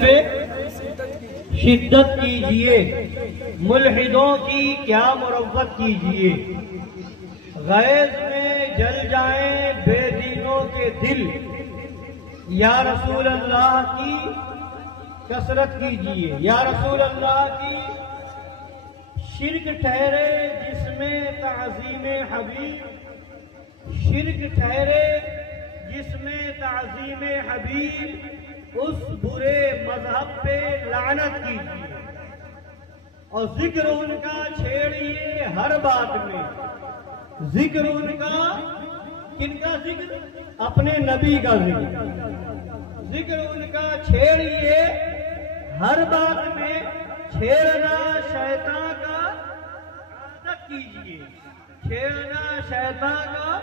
پہ شدت کیجئے، ملحدوں کی کیا مروت کیجئے، غیظ میں جل جائیں بے دینوں کے دل، یا رسول اللہ کی کثرت کیجئے، یا رسول اللہ کی شرک ٹھہرے جس میں تعظیم حبیب، شرک ٹھہرے جس میں تعظیم حبیب، اس برے مذہب پہ لعنت کیجیے، اور ذکر ان کا چھیڑیے ہر بات میں، ذکر ان کا، کن کا ذکر؟ اپنے نبی کا ذکر، ذکر ان کا چھیڑیے ہر بات میں، چھیڑنا شیطان کا عادت کیجیے، چھیڑنا شیطان کا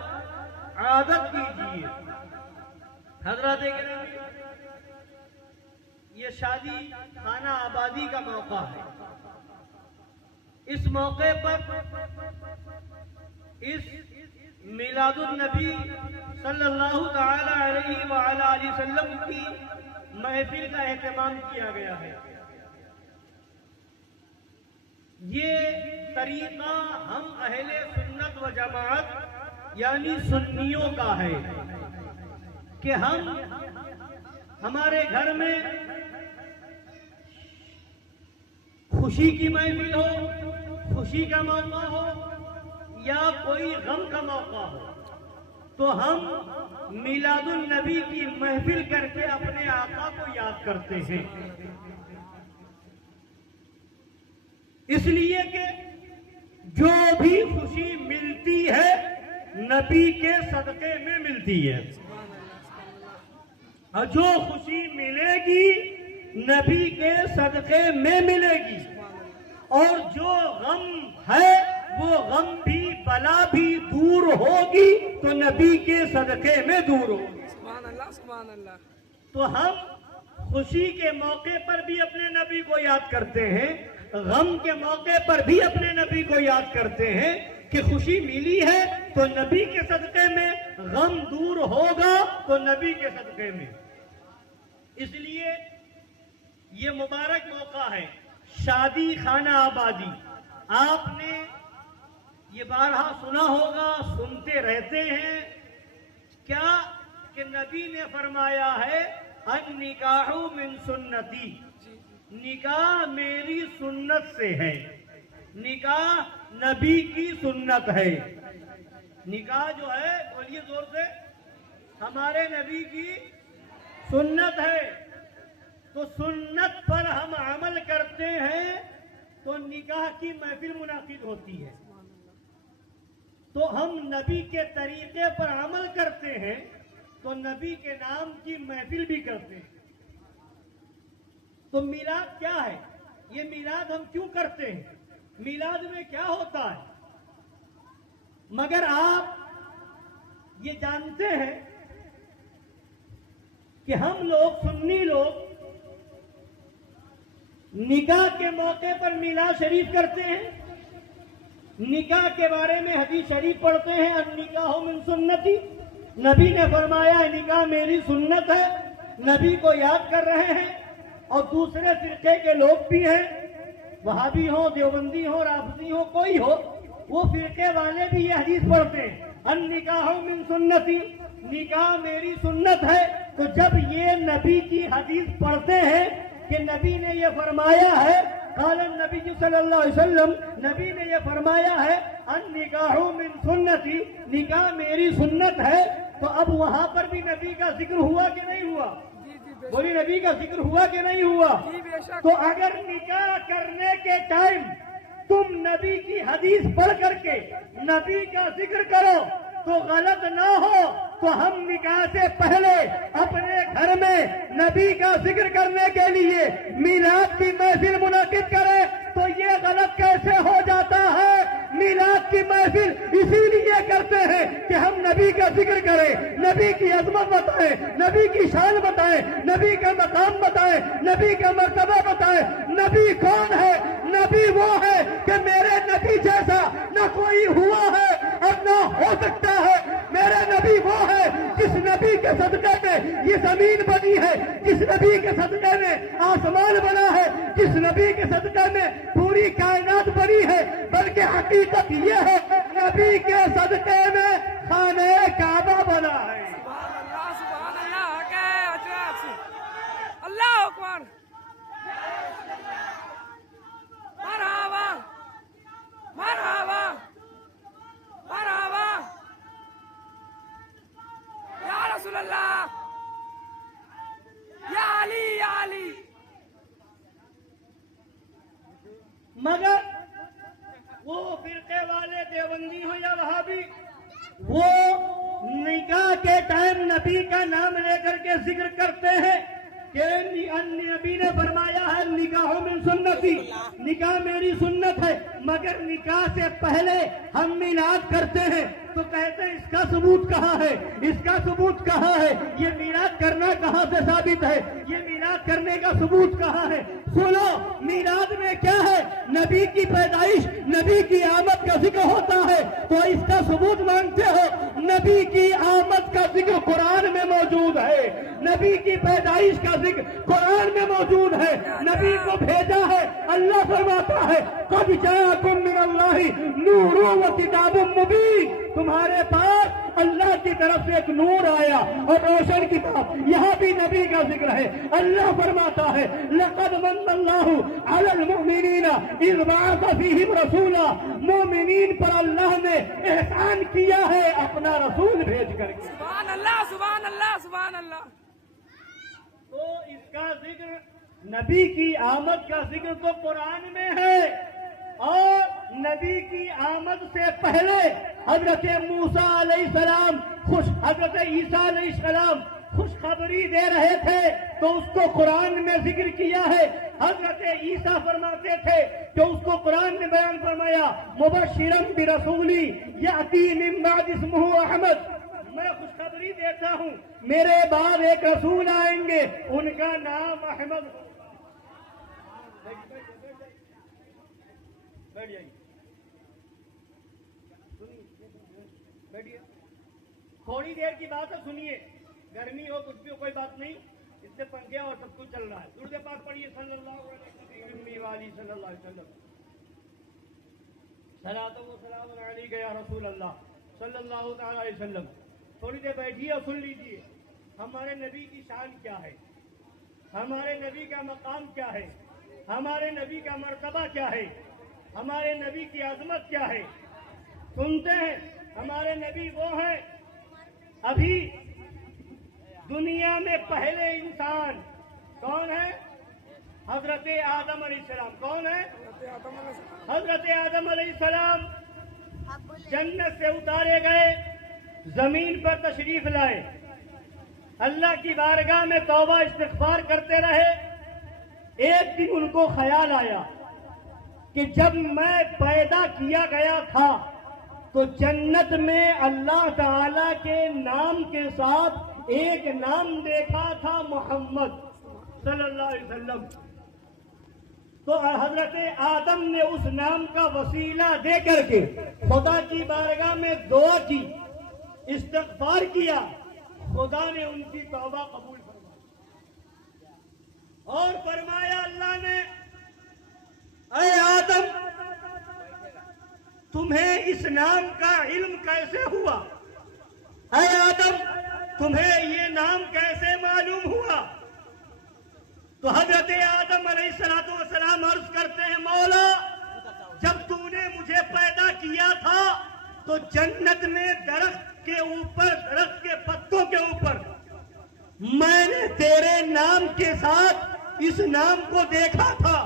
عادت کیجیے۔ حضرات گرامی، یہ شادی خانہ آبادی کا موقع ہے، اس موقع پر اس میلاد النبی صلی اللہ تعالی علیہ وآلہ وسلم کی محفل کا اہتمام کیا گیا ہے۔ یہ طریقہ ہم اہل سنت و جماعت یعنی سنیوں کا ہے کہ ہمارے گھر میں خوشی کی محفل ہو، خوشی کا موقع ہو یا کوئی غم کا موقع ہو، تو ہم میلاد النبی کی محفل کر کے اپنے آقا کو یاد کرتے ہیں، اس لیے کہ جو بھی خوشی ملتی ہے نبی کے صدقے میں ملتی ہے، اور جو خوشی ملے گی نبی کے صدقے میں ملے گی، اور جو غم ہے وہ غم بھی بلا بھی دور ہوگی تو نبی کے صدقے میں دور ہوگی۔ سبحان اللہ، سبحان اللہ۔ تو ہم خوشی کے موقع پر بھی اپنے نبی کو یاد کرتے ہیں، غم کے موقع پر بھی اپنے نبی کو یاد کرتے ہیں کہ خوشی ملی ہے تو نبی کے صدقے میں، غم دور ہوگا تو نبی کے صدقے میں۔ اس لیے یہ مبارک موقع ہے، شادی خانہ آبادی۔ آپ نے یہ بارہا سنا ہوگا، سنتے رہتے ہیں، کیا کہ نبی نے فرمایا ہے النکاح من سنتی، نکاح میری سنت سے ہے، نکاح نبی کی سنت ہے۔ نکاح جو ہے، بولیے زور سے، ہمارے نبی کی سنت ہے، تو سنت پر ہم عمل کرتے ہیں تو نکاح کی محفل منعقد ہوتی ہے، تو ہم نبی کے طریقے پر عمل کرتے ہیں تو نبی کے نام کی محفل بھی کرتے ہیں۔ تو میلاد کیا ہے؟ یہ میلاد ہم کیوں کرتے ہیں؟ میلاد میں کیا ہوتا ہے؟ مگر آپ یہ جانتے ہیں کہ ہم لوگ، سنی لوگ، نکاح کے موقع پر میلاد شریف کرتے ہیں، نکاح کے بارے میں حدیث شریف پڑھتے ہیں، النکاح من سنتی، نبی نے فرمایا ہے نکاح میری سنت ہے، نبی کو یاد کر رہے ہیں، اور دوسرے فرقے کے لوگ بھی ہیں، وہابی ہوں، دیوبندی ہوں، رافضی ہوں، کوئی ہو، وہ فرقے والے بھی یہ حدیث پڑھتے ہیں النکاح من سنتی، نکاح میری سنت ہے۔ تو جب یہ نبی کی حدیث پڑھتے ہیں کہ نبی نے یہ فرمایا ہے، قال النبی صلی اللہ علیہ وسلم، نبی نے یہ فرمایا ہے النکاح من سنتی، نکاح میری سنت ہے، تو اب وہاں پر بھی نبی کا ذکر ہوا کہ نہیں ہوا؟ بولی نبی کا ذکر ہوا کہ نہیں ہوا؟ تو اگر نکاح کرنے کے ٹائم تم نبی کی حدیث پڑھ کر کے نبی کا ذکر کرو تو غلط نہ ہو، تو ہم نکاح سے پہلے اپنے گھر میں نبی کا ذکر کرنے کے لیے میلاد کی محفل منعقد کریں تو یہ غلط کیسے ہو جاتا ہے؟ میلاد کی محفل اسی لیے کرتے ہیں کہ ہم نبی کا ذکر کریں، نبی کی عظمت بتائیں، نبی کی شان بتائیں، نبی کا مقام بتائیں، نبی کا مرتبہ بتائیں۔ نبی کون ہے؟ نبی وہ ہے کہ میرے نبی جیسا نہ کوئی ہوا ہے اور نہ ہو سکتا ہے۔ میرے نبی وہ ہے جس نبی نبی کے صدقے میں یہ زمین بنی ہے، جس نبی کے صدقے میں آسمان بنا ہے، جس نبی کے صدقے میں پوری کائنات بنی ہے، بلکہ حقیقت یہ ہے نبی کے صدقے میں خانہ کعبہ بنا ہے۔ سبحان اللہ کے حضرت اللہ اکبر، مرحبا مرحبا مرحبا یا رسول اللہ، یا علی یا علی۔ مگر وہ فرقے والے دیوبندی ہو یا وہابی، وہ نکاح کے ٹائم نبی کا نام لے کر کے ذکر کرتے ہیں کہ نبی نے فرمایا ہے نکاح من سنتی، نکاح میری سنت ہے، مگر نکاح سے پہلے ہم میلاد کرتے ہیں تو کہتے ہیں اس کا ثبوت کہاں ہے، اس کا ثبوت کہاں ہے، یہ میلاد کرنا کہاں سے ثابت ہے، یہ میلاد کرنے کا ثبوت کہاں ہے؟ سنو، میلاد میں کیا ہے؟ نبی کی پیدائش، نبی کی آمد کا ذکر ہوتا ہے، تو اس کا ثبوت مانگتے ہو؟ نبی کی آمد کا ذکر قرآن میں موجود ہے، نبی کی پیدائش کا ذکر قرآن میں موجود ہے، نبی کو بھیجا ہے، اللہ فرماتا ہے قد جاءکم من اللہ نور و کتاب مبین، تمہارے پاس اللہ کی طرف سے ایک نور آیا اور روشن کتاب، یہاں بھی نبی کا ذکر ہے۔ اللہ فرماتا ہے لقد من اللہ علی المؤمنین اذ بعث فیہم رسولا، مومنین پر اللہ نے احسان کیا ہے اپنا رسول بھیج کر کے۔ سبحان اللہ سبحان اللہ سبحان اللہ۔ تو اس کا ذکر، نبی کی آمد کا ذکر تو قرآن میں ہے، اور نبی کی آمد سے پہلے حضرت موسیٰ علیہ السلام حضرت عیسیٰ علیہ السلام خوشخبری دے رہے تھے تو اس کو قرآن میں ذکر کیا ہے۔ حضرت عیسیٰ فرماتے تھے کہ اس کو قرآن نے بیان فرمایا مبشرا برسولی یأتی من بعد اسمہ احمد، میں خوشخبری دیتا ہوں میرے بعد ایک رسول آئیں گے، ان کا نام احمد۔ بیٹھ جائیے، بیٹھیے، تھوڑی دیر کی بات ہے، سنیے، گرمی ہو کچھ بھی ہو کوئی بات نہیں، اس سے پنکھے اور سب کچھ چل رہا ہے۔ درود پاک پڑھیے صلی اللہ علیہ وسلم۔ صلاۃ و سلام علیک یا رسول اللہ صلی اللہ تعالی علیہ وسلم۔ تھوڑی دیر بیٹھیے اور سن لیجیے ہمارے نبی کی شان کیا ہے، ہمارے نبی کا مقام کیا ہے، ہمارے نبی کا مرتبہ کیا ہے، ہمارے نبی کی عظمت کیا ہے۔ سنتے ہیں ہمارے نبی وہ ہیں، ابھی دنیا میں پہلے انسان کون ہے؟ حضرت آدم علیہ السلام۔ کون ہے؟ حضرت آدم علیہ السلام جنت سے اتارے گئے، زمین پر تشریف لائے، اللہ کی بارگاہ میں توبہ استغفار کرتے رہے۔ ایک دن ان کو خیال آیا کہ جب میں پیدا کیا گیا تھا تو جنت میں اللہ تعالی کے نام کے ساتھ ایک نام دیکھا تھا، محمد صلی اللہ علیہ وسلم۔ تو حضرت آدم نے اس نام کا وسیلہ دے کر کے خدا کی بارگاہ میں دعا کی، استغفار کیا، خدا نے ان کی توبہ قبول فرمائی اور فرمایا اللہ نے اے آدم تمہیں اس نام کا علم کیسے ہوا؟ اے آدم تمہیں یہ نام کیسے معلوم ہوا؟ تو حضرت آدم علیہ السلام عرض کرتے ہیں مولا جب تو نے مجھے پیدا کیا تھا تو جنت میں درخت کے اوپر، درخت کے پتوں کے اوپر میں نے تیرے نام کے ساتھ اس نام کو دیکھا تھا،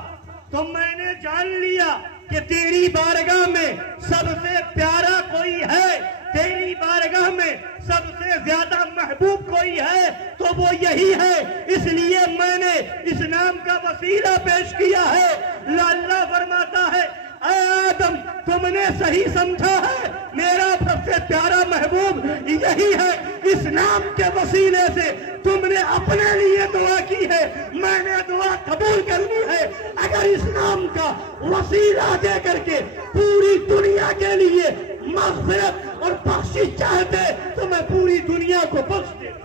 تو میں نے جان لیا کہ تیری بارگاہ میں سب سے پیارا کوئی ہے، تیری بارگاہ میں سب سے زیادہ محبوب کوئی ہے تو وہ یہی ہے، اس لیے میں نے اس نام کا وسیلہ پیش کیا ہے۔ اللہ فرماتا ہے اے آدم تم نے صحیح سمجھا ہے، میرا سب سے پیارا محبوب یہی ہے، اس نام کے وسیلے سے تم نے اپنے لیے دعا کی ہے، میں نے دعا قبول کرنی ہے۔ اگر اس نام کا وسیلہ دے کر کے پوری دنیا کے لیے مغفرت اور بخشش چاہتے تو میں پوری دنیا کو بخش دیتا۔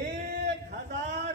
1000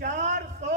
400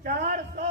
400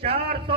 400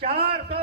400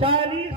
40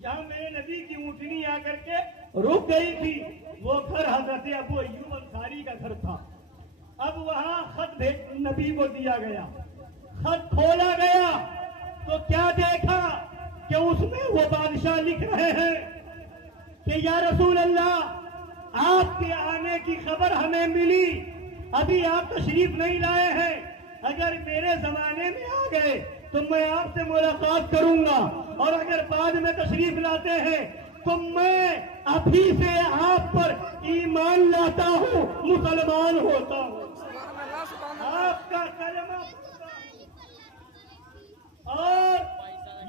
جہاں میرے نبی کی اونٹنی آ کر کے رک گئی تھی وہ گھر حضرت ابو ایوب انصاری کا گھر تھا. اب وہاں خط نبی کو دیا گیا. خط کھولا گیا تو کیا دیکھا کہ اس میں وہ بادشاہ لکھ رہے ہیں کہ یا رسول اللہ آپ کے آنے کی خبر ہمیں ملی, ابھی آپ تشریف نہیں لائے ہیں, اگر میرے زمانے میں آ گئے تو میں آپ سے ملاقات کروں گا, اور اگر بعد میں تشریف لاتے ہیں تو میں ابھی سے آپ پر ایمان لاتا ہوں, مسلمان ہوتا ہوں, سبحان اللہ سبحان اللہ. آپ کا کلمہ پڑھتا ہوں. اور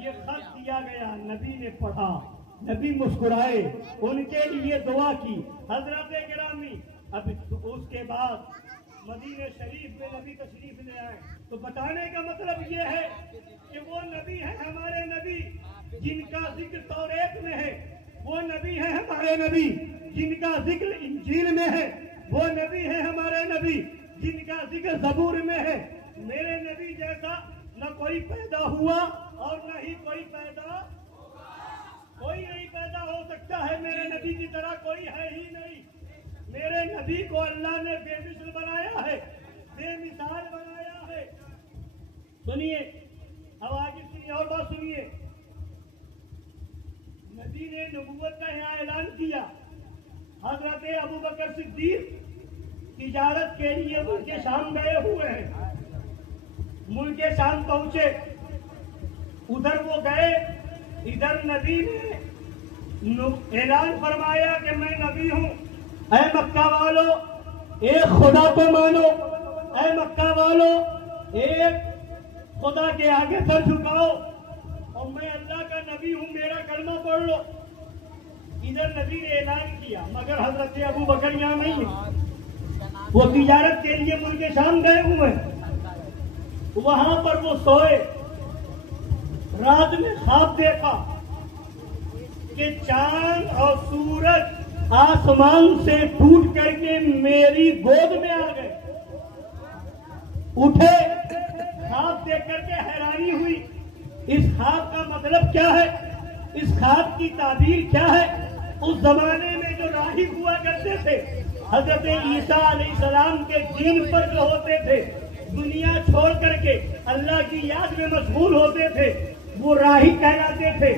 یہ خط دیا گیا, نبی نے پڑھا, نبی مسکرائے, ان کے لیے دعا کی. حضرت گرامی اب اس کے بعد مدینہ شریف میں نبی تشریف لے آئے. تو بتانے کا مطلب یہ ہے کہ وہ نبی ہیں ہمارے نبی جن کا ذکر توریت میں ہے, وہ نبی ہیں ہمارے نبی جن کا ذکر انجیل میں ہے, وہ نبی ہیں ہمارے نبی جن کا ذکر زبور میں ہے. میرے نبی جیسا نہ کوئی پیدا ہوا اور نہ ہی کوئی نہیں پیدا ہو سکتا ہے. میرے نبی کی طرح کوئی ہے ہی نہیں. میرے نبی کو اللہ نے بے مثل بنایا ہے, بے مثال بنایا ہے. سنیے, اب آگے سنیے اور بات سنیے. نبی نے نبوت کا یہاں اعلان کیا. حضرت ابو بکر صدیق تجارت کے لیے ملک شام گئے ہوئے ہیں. ملک شام پہنچے, ادھر وہ گئے, ادھر نبی نے اعلان فرمایا کہ میں نبی ہوں. اے مکہ والو ایک خدا کو مانو, اے مکہ والو ایک خدا کے آگے سر جھکاؤ, اور میں اللہ کا نبی ہوں, میرا کلمہ پڑھ لو. ادھر نبی نے اعلان کیا, مگر حضرت ابو بکر یہاں نہیں ہے, وہ تجارت کے لیے ملک شام گئے ہوئے ہیں. وہاں پر وہ سوئے, رات میں خواب دیکھا کہ چاند اور سورج آسمان سے ٹوٹ کر کے میری گود میں آ گئے. اٹھے, خواب دیکھ کر کے حیرانی ہوئی. اس خواب کا مطلب کیا ہے, اس خواب کی تعبیر کیا ہے؟ اس زمانے میں جو راہب ہوا کرتے تھے, حضرت عیسیٰ علیہ السلام کے دین پر جو ہوتے تھے, دنیا چھوڑ کر کے اللہ کی یاد میں مشغول ہوتے تھے, وہ راہب کہلاتے تھے.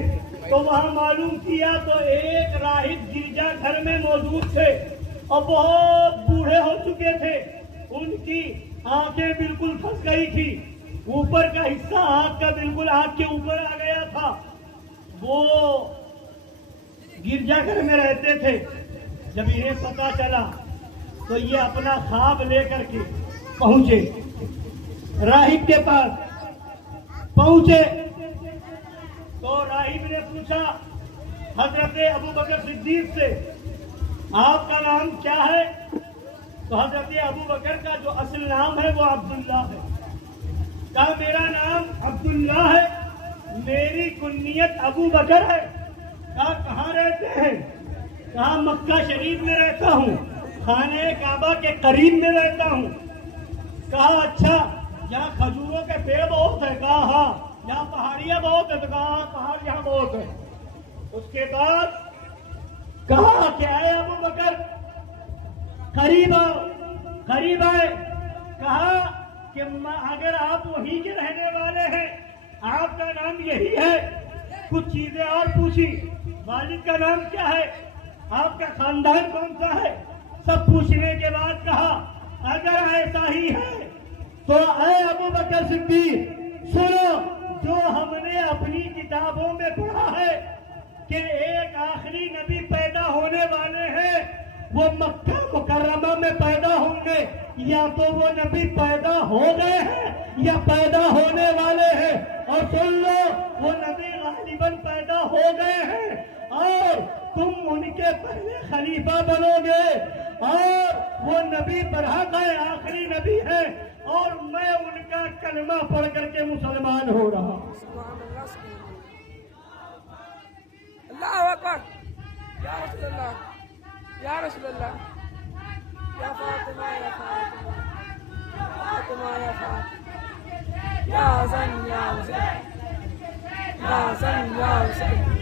تو وہاں معلوم کیا تو ایک راہب گرجا گھر میں موجود تھے اور بہت بوڑھے ہو چکے تھے. ان کی آنکھیں بالکل پھنس گئی تھی, اوپر کا حصہ آنکھ کا بالکل آنکھ کے اوپر آ گیا تھا. وہ گرجا گھر میں رہتے تھے. جب انہیں پتا چلا تو یہ اپنا خواب لے کر کے پہنچے, راہب کے پاس پہنچے. تو راہب نے پوچھا حضرت ابو بکر صدیق سے, آپ کا نام کیا ہے؟ تو حضرت ابو بکر کا جو اصل نام ہے وہ عبداللہ ہے. کہا میرا نام عبداللہ ہے, میری کنیت ابو بکر ہے. کہا کہاں رہتے ہیں؟ کہا مکہ شریف میں رہتا ہوں, خانہ کعبہ کے قریب میں رہتا ہوں. کہا اچھا, یہاں کھجوروں کے پیڑ بہت ہے؟ کہا ہاں. یہاں پہاڑیاں بہت ہے؟ تو کہا پہاڑ یہاں بہت ہے. اس کے بعد کہا کہ اے ابو بکر قریب آؤ, قریب آئے. کہا کہ اگر آپ وہیں کے رہنے والے ہیں, آپ کا نام یہی ہے. کچھ چیزیں اور پوچھی, والد کا نام کیا ہے, آپ کا خاندان کون سا ہے, سب پوچھنے کے بعد کہا اگر ایسا ہی ہے تو اے ابو بکر صدیق سنو, جو ہم نے اپنی کتابوں میں پڑھا ہے کہ ایک آخری نبی پیدا ہونے والے ہیں, وہ مکہ مکرمہ میں پیدا ہوں گے. یا تو وہ نبی پیدا ہو گئے ہیں یا پیدا ہونے والے ہیں. اور سن لو, وہ نبی غالباً پیدا ہو گئے ہیں اور تم ان کے پہلے خلیفہ بنو گے, اور وہ نبی برحق ہے, آخری نبی ہے, اور میں ان کا کلمہ پڑھ کر کے مسلمان ہو رہا ہوں. سبحان اللہ سبحان اللہ. اللہ اکبر. یا رسول اللہ, یا رسول اللہ, یا فاطمہ, یا فاطمہ, فاطمہ, یا فاطمہ, یا حسن, یا حسین, یا حسن, یا حسین.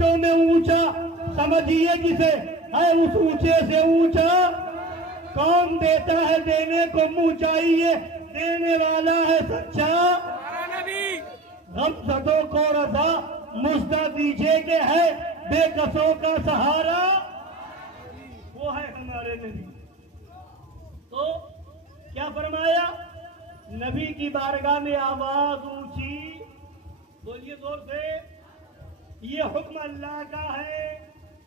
اونچوں میں اونچا سمجھیے کسے ہے اس اونچے سے اونچا کون دیتا ہے دینے کو منہ چاہیے دینے والا ہے سچا ہمارا نبی غم زدوں کو رضا مژدہ دیجیے کہ ہے بے کسوں کا سہارا وہ ہے ہمارے نبی تو کیا فرمایا نبی کی بارگاہ میں آواز اونچی بولیے زور سے یہ حکم اللہ کا ہے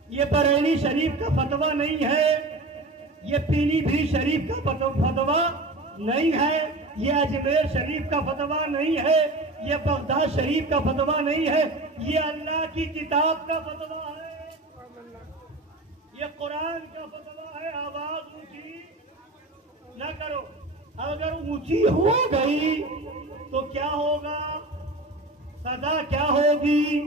یہ بریلی شریف کا فتویٰ نہیں ہے یہ پیلی بھی شریف کا فتویٰ نہیں ہے یہ اجمیر شریف کا فتویٰ نہیں ہے یہ بغداد شریف کا فتویٰ نہیں ہے یہ اللہ کی کتاب کا فتویٰ ہے یہ قرآن کا فتویٰ ہے آواز اونچی نہ کرو اگر اونچی ہو گئی تو کیا ہوگا سزا کیا ہوگی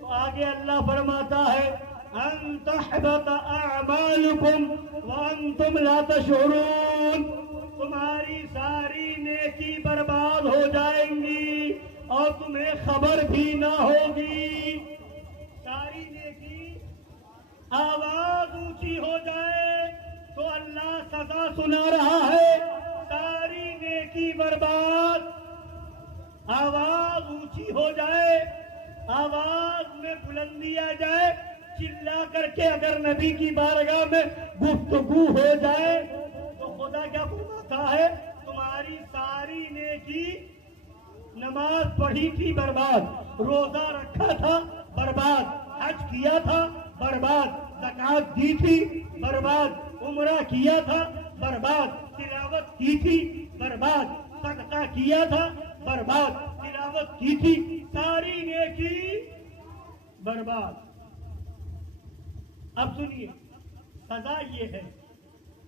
تو آگے اللہ فرماتا ہے ان تحبط اعمالکم وانتم لا تشعرون تمہاری ساری نیکی برباد ہو جائیں گی اور تمہیں خبر بھی نہ ہوگی ساری نیکی آواز اونچی ہو جائے تو اللہ سزا سنا رہا ہے ساری نیکی برباد آواز اونچی ہو جائے آواز میں بلندی آ جائے چلا کر کے اگر نبی کی بارگاہ میں گفتگو ہو جائے تو خدا کیا فرماتا ہے تمہاری ساری نیکی نماز پڑھی تھی برباد روزہ رکھا تھا برباد حج کیا تھا برباد زکات دی تھی برباد عمرہ کیا تھا برباد تلاوت کی تھی برباد صدقہ کیا تھا برباد تلاوت کی تھی ساری نیکی برباد اب سنیے سزا یہ ہے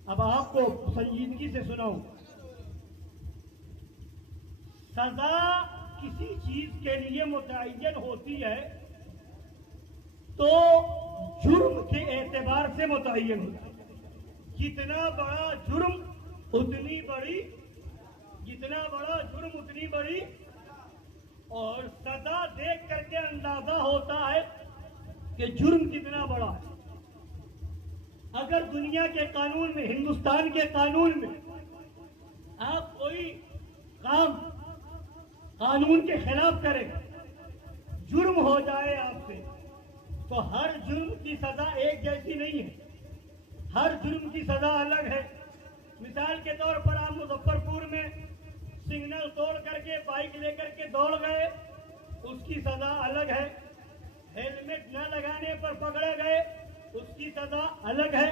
اب آپ کو سنجیدگی سے سناؤں سزا کسی چیز کے لیے متعین ہوتی ہے تو جرم کے اعتبار سے متعین ہوتا ہے جتنا بڑا جرم اتنی بڑی جتنا بڑا جرم اتنی بڑی اور سزا دیکھ کر کے اندازہ ہوتا ہے کہ جرم کتنا بڑا ہے اگر دنیا کے قانون میں ہندوستان کے قانون میں آپ کوئی کام قانون کے خلاف کریں جرم ہو جائے آپ سے تو ہر جرم کی سزا ایک جیسی نہیں ہے ہر جرم کی سزا الگ ہے مثال کے طور پر آپ مظفر پور میں سگنل توڑ کر کے بائک لے کر کے دوڑ گئے اس کی سزا الگ ہے ہیلمٹ نہ لگانے پر پکڑے گئے اس کی سزا الگ ہے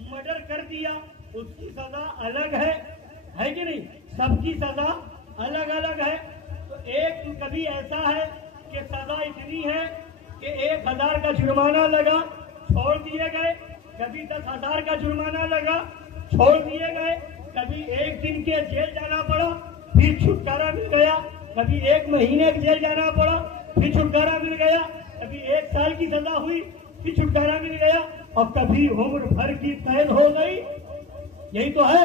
مرڈر کر دیا اس کی سزا الگ ہے کہ نہیں سب کی سزا الگ الگ ہے تو ایک کبھی ایسا ہے کہ سزا اتنی ہے کہ 1000 کا جرمانہ لگا چھوڑ دیے گئے کبھی 10,000 کا جرمانہ لگا چھوڑ دیے گئے کبھی 1 دن کے جیل جانا پڑا پھر چھٹکارا مل گیا کبھی 1 مہینے کے جیل جانا پڑا پھر چھٹکارا مل گیا کبھی 1 سال کی سزا ہوئی پھر چھٹکارا مل گیا اور کبھی عمر بھر کی قید ہو گئی یہی تو ہے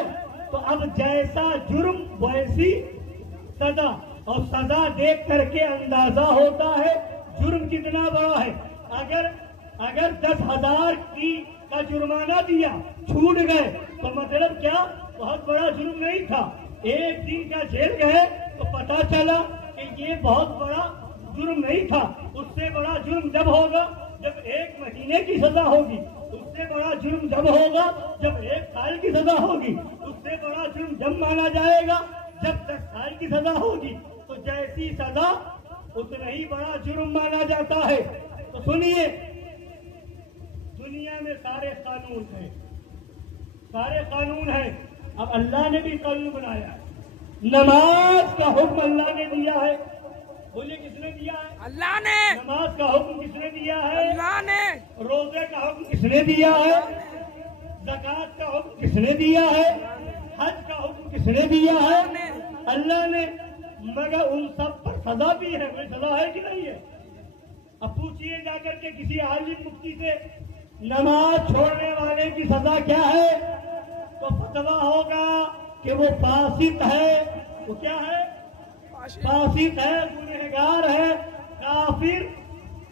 تو اب جیسا جرم ویسی سزا اور سزا دیکھ کر کے اندازہ ہوتا ہے جرم کتنا بڑا ہے اگر 10,000 کا جرمانہ دیا چھوٹ گئے تو مطلب کیا بہت بڑا جرم نہیں تھا 1 دن کا جیل گئے تو پتا چلا کہ یہ بہت بڑا جرم نہیں تھا اس سے بڑا جرم جب ہوگا جب 1 مہینے کی سزا ہوگی اس سے بڑا جرم جب ہوگا جب 1 سال کی سزا ہوگی اس سے بڑا جرم جب مانا جائے گا جب 10 سال کی سزا ہوگی تو جیسی سزا اتنا ہی بڑا جرم مانا جاتا ہے تو سنیے دنیا میں سارے قانون ہیں اب اللہ نے بھی قانون بنایا ہے نماز کا حکم اللہ نے دیا ہے بولیے کس نے دیا ہے اللہ نے نماز کا حکم کس نے دیا ہے اللہ نے روزے کا حکم کس نے دیا ہے زکات کا حکم کس نے دیا ہے حج کا حکم کس نے دیا ہے اللہ نے مگر ان سب پر سزا بھی ہے کوئی سزا ہے کہ نہیں ہے اب پوچھئے جا کر کے کسی عالم مفتی سے نماز چھوڑنے والے کی سزا کیا ہے تو فتویٰ ہوگا کہ وہ فاسق ہے وہ کیا ہے فاسق ہے گنہگار ہے کافر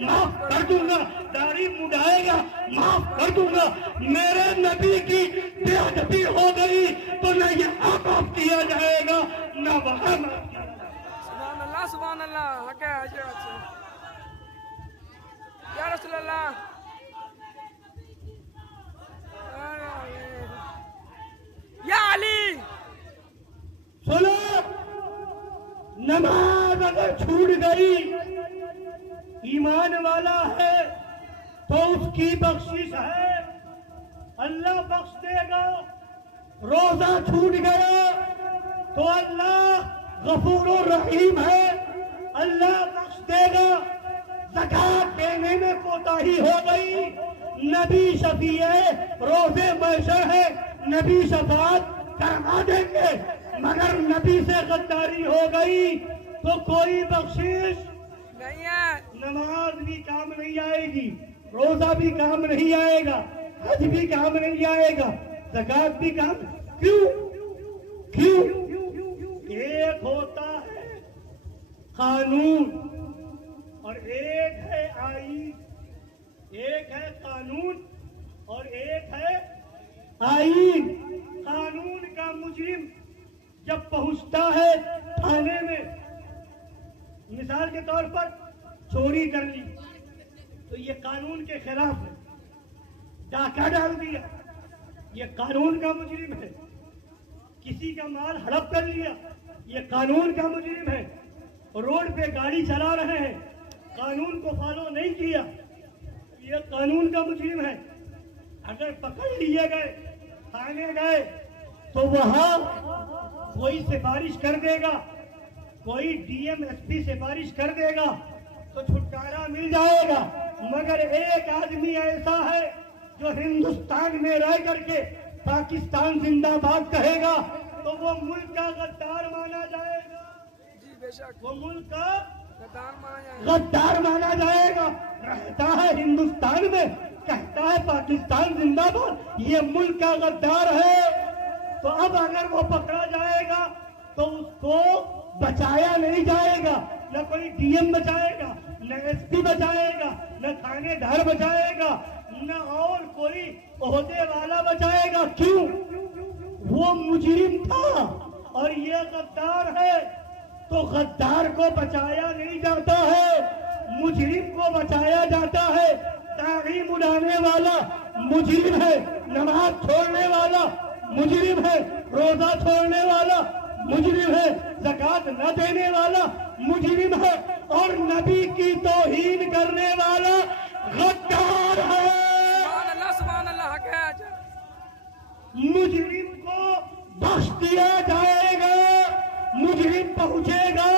معاف کر دوں گا، داڑھی مڈائے گا معاف کر دوں گا، میرے نبی کی بے ادبی ہو گئی تو نہ یہاں معاف کیا جائے گا نہ وہاں معاف کیا جائے گا۔ سبحان اللہ حق ہے حضرت یا رسول اللہ یا علی سنو، نماز اگر چھوٹ گئی ایمان والا ہے تو اس کی بخشش ہے، اللہ بخش دے گا۔ روزہ چھوٹ گیا تو اللہ غفور الرحیم ہے، اللہ بخش دے گا۔ زکات دینے میں کوتاہی ہو گئی، نبی شفیع روزے محشر ہے، نبی شفاعت کروا دیں گے، مگر نبی سے غداری ہو گئی تو کوئی بخشش نہیں ہے۔ نماز بھی کام نہیں آئے گی، روزہ بھی کام نہیں آئے گا، حج بھی کام نہیں آئے گا، زکات بھی کام کیوں؟ ایک ہوتا ہے قانون اور ایک ہے آئین، ایک ہے قانون اور ایک ہے آئین۔ قانون کا مجرم جب پہنچتا ہے تھانے میں، مثال کے طور پر چوری کر لی تو یہ قانون کے خلاف ہے، ڈاکہ ڈال دیا یہ قانون کا مجرم ہے، کسی کا مال ہڑپ کر لیا یہ قانون کا مجرم ہے، روڈ پہ گاڑی چلا رہے ہیں قانون کو فالو نہیں کیا یہ قانون کا مجرم ہے۔ اگر پکڑ لیے گئے تھانے گئے تو وہاں کوئی سفارش کر دے گا، کوئی ڈی ایم ایس پی سفارش کر دے گا تو چھٹکارا مل جائے گا، مگر ایک آدمی ایسا ہے جو ہندوستان میں رہ کر کے پاکستان زندہ باد کہے گا تو وہ ملک کا غدار مانا جائے گا، جی بے شک وہ ملک کا غدار مانا جائے گا۔ غدار مانا جائے گا، رہتا ہے ہندوستان میں کہتا ہے پاکستان زندہ باد، یہ ملک کا غدار ہے۔ تو اب اگر وہ پکڑا جائے گا تو اس کو بچایا نہیں جائے گا، نہ کوئی ڈی ایم بچائے گا، نہ ایس پی بچائے گا، نہ تھانے دار بچائے گا، نہ اور کوئی عہدے والا بچائے گا۔ کیوں؟ وہ مجرم تھا اور یہ غدار ہے، تو غدار کو بچایا نہیں جاتا ہے، مجرم کو بچایا جاتا ہے۔ داڑھی اڑانے والا مجرم ہے، نماز چھوڑنے والا مجرم ہے، روزہ چھوڑنے والا مجرم ہے، زکات نہ دینے والا مجرم ہے، اور نبی کی توہین کرنے والا غدار ہے۔ سبحان اللہ حق ہے حضرت مجرم کو بخش دیا جائے گا، مجرم پہنچے گا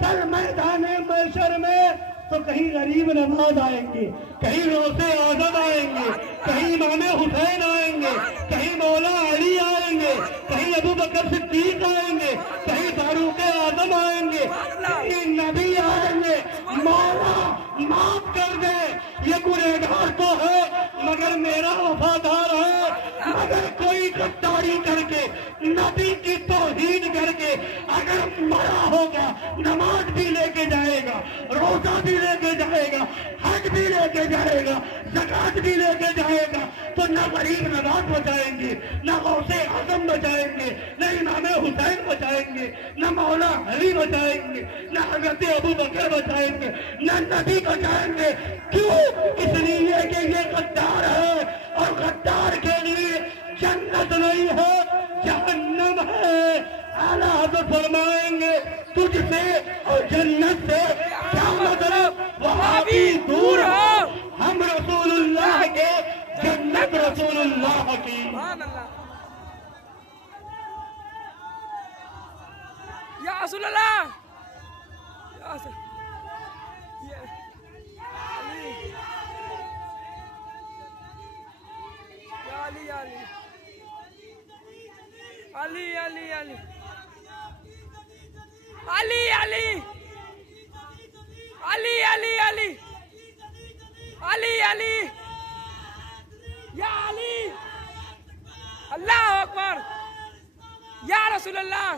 کل میدان محشر میں تو کہیں غریب نواز آئیں گے، کہیں غوث اعظم آئیں گے، کہیں امام حسین آئیں گے، کہیں مولا علی آئیں گے، کہیں ابو بکر صدیق آئیں گے، کہیں فاروق اعظم آئیں گے، کہیں نبی آئیں گے۔ مولا معاف کر دے، یہ گنہگار تو ہے مگر میرا وفادار ہے، مگر کوئی غداری کر کے نبی کی توہین کر کے اگر مرا ہوگا، نماز بھی لے کے جائے گا، روزہ بھی لے کے جائے گا، حج بھی لے کے جائے گا، زکات بھی لے کے جائے گا، تو نہ غریب نواز بچائیں گے، نہ غوث اعظم بچائیں گے، نہ امام حسین بچائیں گے، نہ مولا علی بچائیں گے، نہ حضرت ابو بکر بچائیں گے، نہ نبی بچائیں گے۔ کیوں؟ اس لیے کہ یہ غدار ہے، اور غدار کے لیے جنت نہیں ہے جہنم ہے۔ اعلیٰ حضرت فرمائیں گے تجھ سے اور جنت سے کیا مطلب، وہاں بھی دور ہو، ہم رسول اللہ کے، جنت رسول اللہ کی۔ سبحان اللہ یا رسول اللہ یا علی یا علی علی علی علی علی علی علی علی علی علی علی یا علی اللہ اکبر یا رسول اللہ۔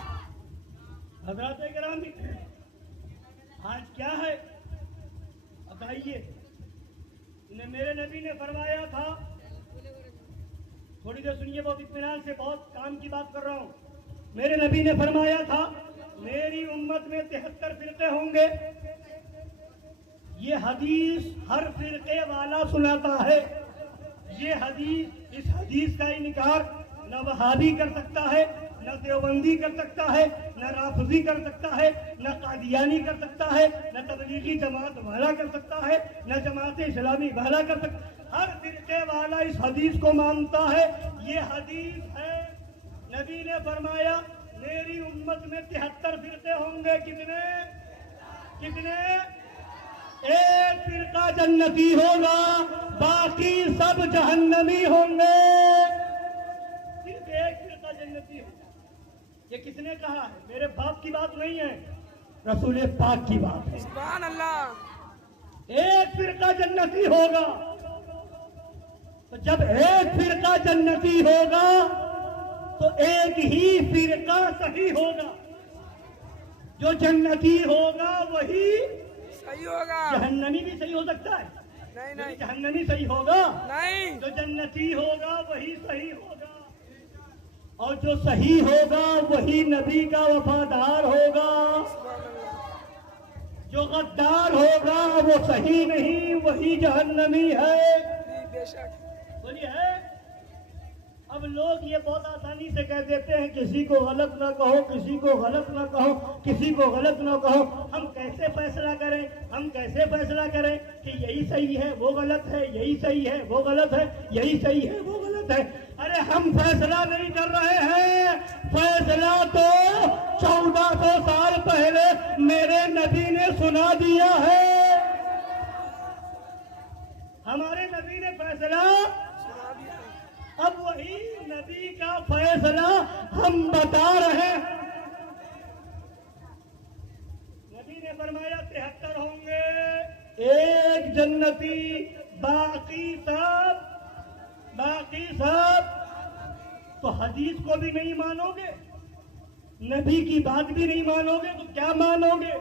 حضرات گرامی، آج کیا ہے بتائیے؟ میرے نبی نے فرمایا تھا، تھوڑی دیر سنیے، بہت اطمینان سے، بہت کام کی بات کر رہا ہوں. میرے نبی نے فرمایا تھا میری امت میں 73 فرقے ہوں گے. یہ حدیث ہر فرقے والا سناتا ہے. یہ حدیث، اس حدیث کا انکار نہ وہابی کر سکتا ہے، نہ دیوبندی کر سکتا ہے، نہ رافضی کر سکتا ہے، نہ قادیانی کر سکتا ہے، نہ تبلیغی جماعت والا کر سکتا ہے، نہ جماعت اسلامی والا کر سکتا ہے. ہر فرقے والا اس حدیث کو مانتا ہے. یہ حدیث ہے، نبی نے فرمایا میری امت میں 73 فرقے ہوں گے. کتنے؟ ایک فرقہ جنتی ہوگا، باقی سب جہنمی ہوں گے. صرف ایک فرقہ جنتی ہوگا. یہ کس نے کہا ہے؟ میرے باپ کی بات نہیں ہے، رسول پاک کی بات ہے. سبحان اللہ. ایک فرقہ جنتی ہوگا. تو جب ایک فرقہ جنتی ہوگا تو ایک ہی فرقہ صحیح ہوگا. جو جنتی ہوگا وہی صحیح ہوگا. جہنمی بھی صحیح ہو سکتا ہے. نہیں جہنمی صحیح ہوگا، نہیں. جو جنتی ہوگا وہی صحیح ہوگا. اور جو صحیح ہوگا وہی نبی کا وفادار ہوگا. سبحان اللہ. جو غدار ہوگا وہ صحیح نہیں، وہی جہنمی ہے. جی بے شک. بولیے ہے. اب لوگ یہ بہت آسانی سے کہہ دیتے ہیں کسی کو غلط نہ کہو، کسی کو غلط نہ کہو، کسی کو غلط نہ کہو. ہم کیسے فیصلہ کریں؟ ہم کیسے فیصلہ کریں کہ یہی صحیح ہے وہ غلط ہے، یہی صحیح ہے وہ غلط ہے، یہی صحیح ہے وہ غلط ہے؟ ارے ہم فیصلہ نہیں کر رہے ہیں، فیصلہ تو 1400 سال پہلے میرے نبی نے سنا دیا ہے. ہمارے نبی نے فیصلہ، سنا دیا. اب وہی نبی کا فیصلہ ہم بتا رہے ہیں. نبی نے فرمایا 73 ہوں گے، ایک جنتی، باقی سب. تو حدیث کو بھی نہیں مانو گے، نبی کی بات بھی نہیں مانو گے تو کیا مانو گے؟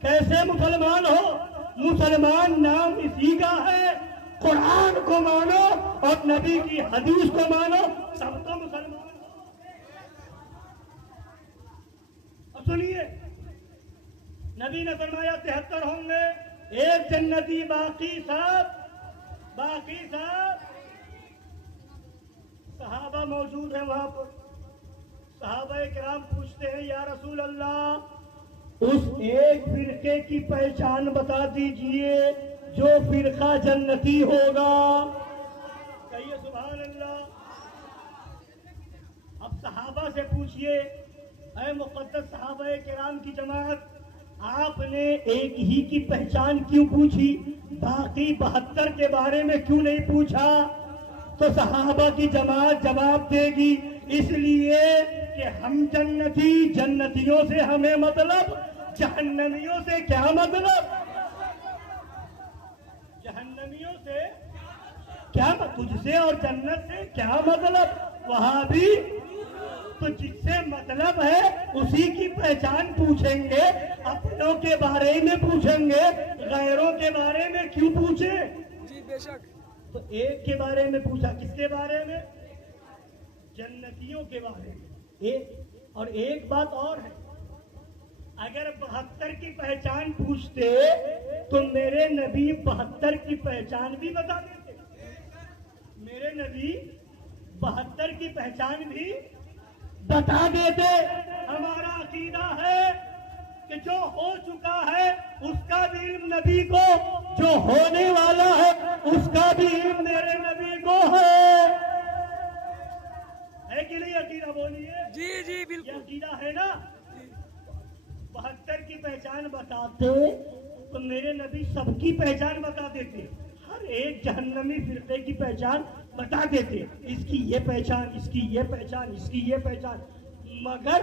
کیسے مسلمان ہو؟ مسلمان نام اسی کا ہے. قرآن کو مانو اور نبی کی حدیث کو مانو، سب تو مسلمان ہو. اب سنیے، نبی نے فرمایا 73 ہوں گے، ایک جنتی، باقی سب. صحابہ موجود ہیں وہاں پر. صحابہ کرام پوچھتے ہیں یا رسول اللہ اس ایک فرقے کی پہچان بتا دیجئے جو فرقہ جنتی ہوگا. کہیے سبحان اللہ. اب صحابہ سے پوچھئے، اے مقدس صحابہ کرام کی جماعت، آپ نے ایک ہی کی پہچان کیوں پوچھی؟ باقی 72 کے بارے میں کیوں نہیں پوچھا؟ تو صحابہ کی جماعت جواب دے گی اس لیے کہ ہم جنتیوں سے ہمیں مطلب، جہنمیوں سے کیا مطلب؟ جہنمیوں سے کیا، تجھ سے اور جنت سے کیا مطلب؟ وہاں بھی تو جس سے مطلب ہے اسی کی پہچان پوچھیں گے. اپنوں کے بارے میں پوچھیں گے، غیروں کے بارے میں کیوں پوچھیں؟ جی بے شک. تو ایک کے بارے میں پوچھا، کس کے بارے میں؟ جنتیوں کے بارے میں. اور ایک بات اور ہے، اگر 72 کی پہچان پوچھتے تو میرے نبی 72 کی پہچان بھی بتا دیتے. میرے نبی 72 کی پہچان بھی بتا دیتے. ہمارا عقیدہ ہے کہ جو ہو چکا ہے اس کا بھی علم نبی کو، جو ہونے والا ہے اس کا بھی علم میرے نبی کو ہے. ہے کہ نہیں عقیدہ؟ بولیے. جی جی یہ بالکل. عقیدہ ہے نا. 72 کی پہچان بتاتے تو میرے نبی سب کی پہچان بتا دیتے. ہر ایک جہنمی فرقے کی پہچان بتا دیتے، اس کی یہ پہچان، اس کی یہ پہچان، اس کی یہ پہچان. مگر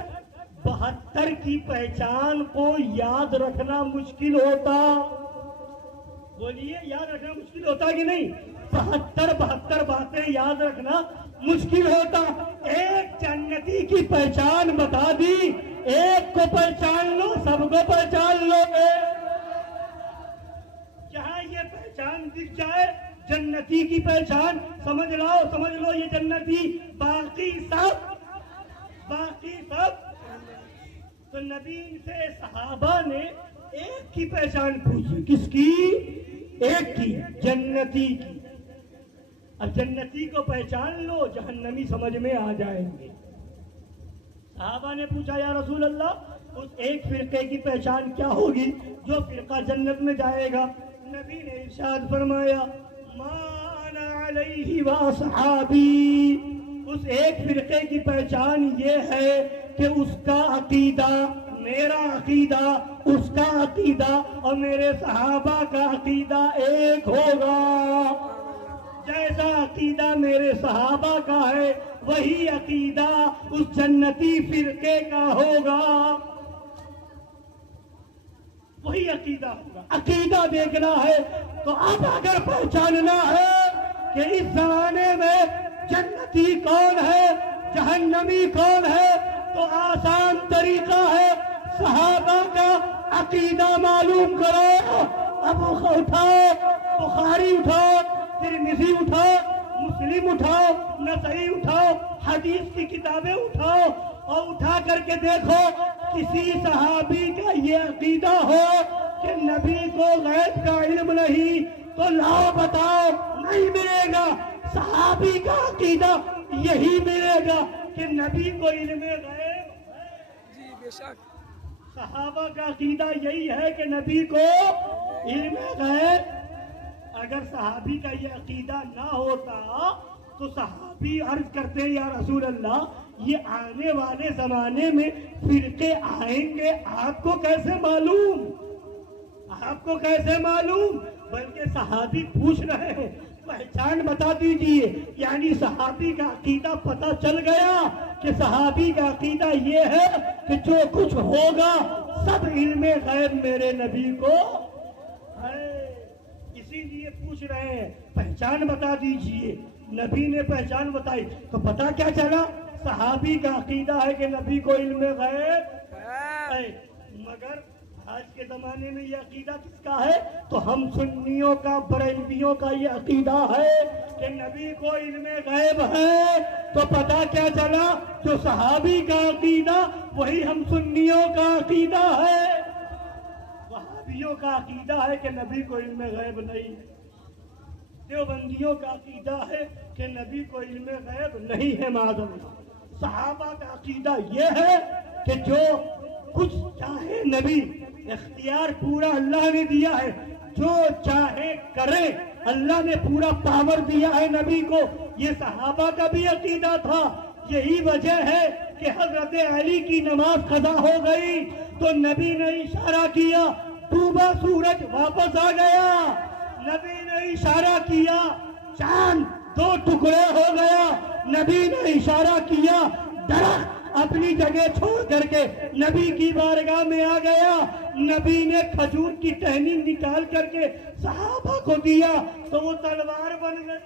72 کی پہچان کو یاد رکھنا مشکل ہوتا. بولیے، یاد رکھنا مشکل ہوتا کہ نہیں؟ 72 باتیں یاد رکھنا مشکل ہوتا. ایک جنتی کی پہچان بتا دی، ایک کو پہچان لو سب کو پہچان لو گے. جہاں یہ پہچان دکھ جائے جنتی کی پہچان سمجھ لو یہ جنتی، باقی سب تو نبی سے صحابہ نے ایک کی پہچان پوچھی، کس کی؟ ایک کی، جنتی کی۔ اب جنتی کو پہچان لو، جہنمی سمجھ میں آ جائیں گے۔ صحابہ نے پوچھا یا رسول اللہ اس ایک فرقے کی پہچان کیا ہوگی جو فرقہ جنت میں جائے گا؟ نبی نے ارشاد فرمایا ما انا علیہ واصحابی، اس ایک فرقے کی پہچان یہ ہے کہ اس کا عقیدہ، میرا عقیدہ، اس کا عقیدہ اور میرے صحابہ کا عقیدہ ایک ہوگا۔ جیسا عقیدہ میرے صحابہ کا ہے وہی عقیدہ اس جنتی فرقے کا ہوگا، وہی عقیدہ ہوگا۔ عقیدہ دیکھنا ہے تو اب اگر پہچاننا ہے کہ اس زمانے میں جنتی کون ہے، جہنمی کون ہے، تو آسان طریقہ ہے صحابہ کا عقیدہ معلوم کرو۔ ابو اٹھاؤ، بخاری اٹھاؤ، ترمذی اٹھاؤ، مسلم اٹھاؤ، نسائی اٹھاؤ، حدیث کی کتابیں اٹھاؤ اور اٹھا کر کے دیکھو کسی صحابی کا یہ عقیدہ ہو کہ نبی کو غیب کا علم نہیں، تو لاؤ بتاؤ، نہیں ملے گا۔ صحابی کا عقیدہ یہی ملے گا کہ نبی کو علم غیب، جی بے شک، صحابہ کا عقیدہ یہی ہے کہ نبی کو علم غیب۔ اگر صحابی کا یہ عقیدہ نہ ہوتا تو صحابی عرض کرتے یا رسول اللہ یہ آنے والے زمانے میں فرقے آئیں گے، آپ کو کیسے معلوم؟ آپ کو کیسے معلوم؟ بلکہ صحابی پوچھ رہے ہیں پہچان بتا دیجئے، یعنی صحابی کا عقیدہ پتہ چل گیا کہ صحابی کا عقیدہ یہ ہے کہ جو کچھ ہوگا سب علم غیب میرے نبی کو ہے، اسی لیے پوچھ رہے ہیں پہچان بتا دیجئے۔ نبی نے پہچان بتائی تو پتہ کیا چلا؟ صحابی کا عقیدہ ہے کہ نبی کو علم غیب ہے، مگر آج کے زمانے میں یہ عقیدہ کس کا ہے؟ تو ہم سنیوں کا، بریلویوں کا یہ عقیدہ ہے کہ نبی کو علم غیب ہے۔ تو پتہ کیا چلا؟ جو صحابی کا عقیدہ وہی ہم سنیوں کا عقیدہ ہے۔ وہابیوں کا عقیدہ ہے کہ نبی کو علم غیب نہیں ہے، دیوبندیوں کا عقیدہ ہے کہ نبی کو علم غیب نہیں ہے معاذ اللہ۔ صحابہ کا عقیدہ یہ ہے کہ جو کچھ چاہے نبی، اختیار پورا اللہ نے دیا ہے، جو چاہے کرے، اللہ نے پورا پاور دیا ہے نبی کو۔ یہ صحابہ کا بھی عقیدہ تھا۔ یہی وجہ ہے کہ حضرت علی کی نماز قضا ہو گئی تو نبی نے اشارہ کیا، ڈوبا سورج واپس آ گیا۔ نبی نے اشارہ کیا، چاند 2 ٹکڑے ہو گیا۔ نبی نے اشارہ کیا، درخت اپنی جگہ چھوڑ کر کے نبی کی بارگاہ میں آ گیا۔ نبی نے کھجور کی ٹہنی نکال کر کے صحابہ کو دیا تو وہ تلوار بن گئی۔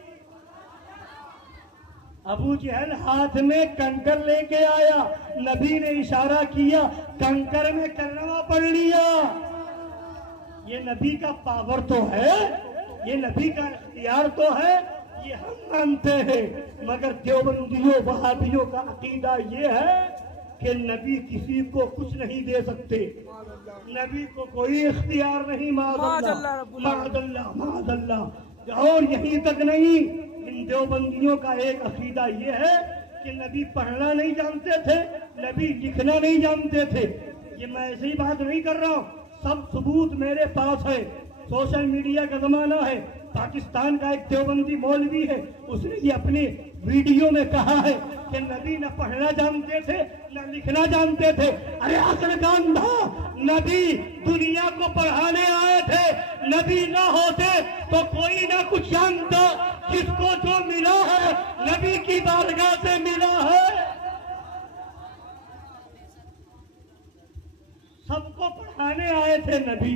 ابو جہل ہاتھ میں کنکر لے کے آیا، نبی نے اشارہ کیا، کنکر میں کلمہ پڑھ لیا۔ یہ نبی کا پاور تو ہے، یہ نبی کا اختیار تو ہے، یہ ہم مانتے ہیں، مگر دیوبندیوں، وہابیوں کا عقیدہ یہ ہے کہ نبی کسی کو کچھ نہیں دے سکتے، نبی کو کوئی اختیار نہیں، معاذ اللہ۔ اور یہیں تک نہیں، ان دیوبندیوں کا ایک عقیدہ یہ ہے کہ نبی پڑھنا نہیں جانتے تھے، نبی لکھنا نہیں جانتے تھے۔ یہ میں ایسی بات نہیں کر رہا ہوں، سب ثبوت میرے پاس ہے۔ سوشل میڈیا کا زمانہ ہے، پاکستان کا ایک دیوبندی مولوی ہے، اس نے یہ اپنے ویڈیو میں کہا ہے کہ نبی نہ پڑھنا جانتے تھے نہ لکھنا جانتے تھے۔ ارے عقل کا اندھا، نبی دنیا کو پڑھانے آئے تھے، نبی نہ ہوتے تو کوئی نہ کچھ جانتا۔ جس کو جو ملا ہے نبی کی بارگاہ سے ملا ہے، سب کو پڑھانے آئے تھے نبی۔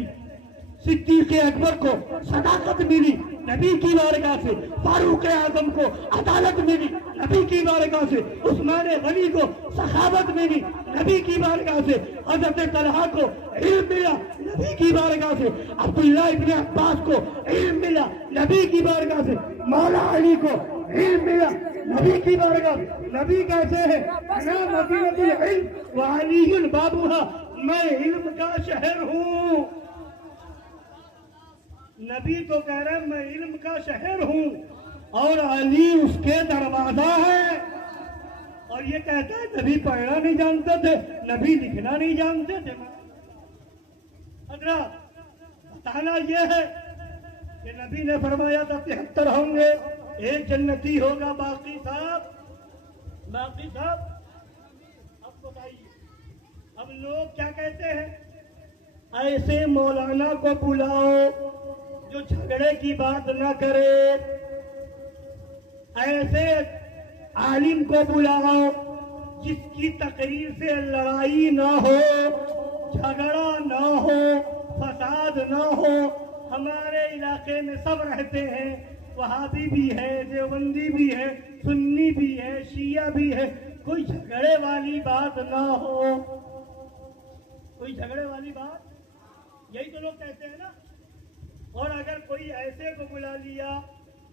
صدیق اکبر کو صداقت ملی نبی کی بارگاہ سے، فاروق اعظم کو عدالت ملی نبی کی بارگاہ سے، عثمان غنی کو سخاوت ملی نبی کی بارگاہ سے، حضرت طلحہ کو علم ملا نبی کی بارگاہ سے، عبداللہ ابن عباس کو علم ملا نبی کی بارگاہ سے، مولا علی کو علم ملا نبی کی بارگاہ سے۔ نبی کیسے ہے؟ انا مدینۃ العلم وعلی بابھا، میں علم کا شہر ہوں۔ نبی تو کہہ رہے ہیں میں علم کا شہر ہوں اور علی اس کے دروازہ ہے، اور یہ کہتا ہے نبی پڑھنا نہیں جانتے تھے، نبی لکھنا نہیں جانتے تھے۔ حضرات بتانا یہ ہے کہ نبی نے فرمایا تھا 73 ہوں گے، ایک جنتی ہوگا، باقی صاحب اب بتائیے اب لوگ کیا کہتے ہیں؟ ایسے مولانا کو بلاؤ جو جھگڑے کی بات نہ کرے، ایسے عالم کو بلاؤ جس کی تقریر سے لڑائی نہ ہو، جھگڑا نہ ہو، فساد نہ ہو۔ ہمارے علاقے میں سب رہتے ہیں، وہابی بھی ہے، دیوبندی بھی ہے، سنی بھی ہے، شیعہ بھی ہے، کوئی جھگڑے والی بات نہ ہو، کوئی جھگڑے والی بات، یہی تو لوگ کہتے ہیں نا۔ اور اگر کوئی ایسے کو بلا لیا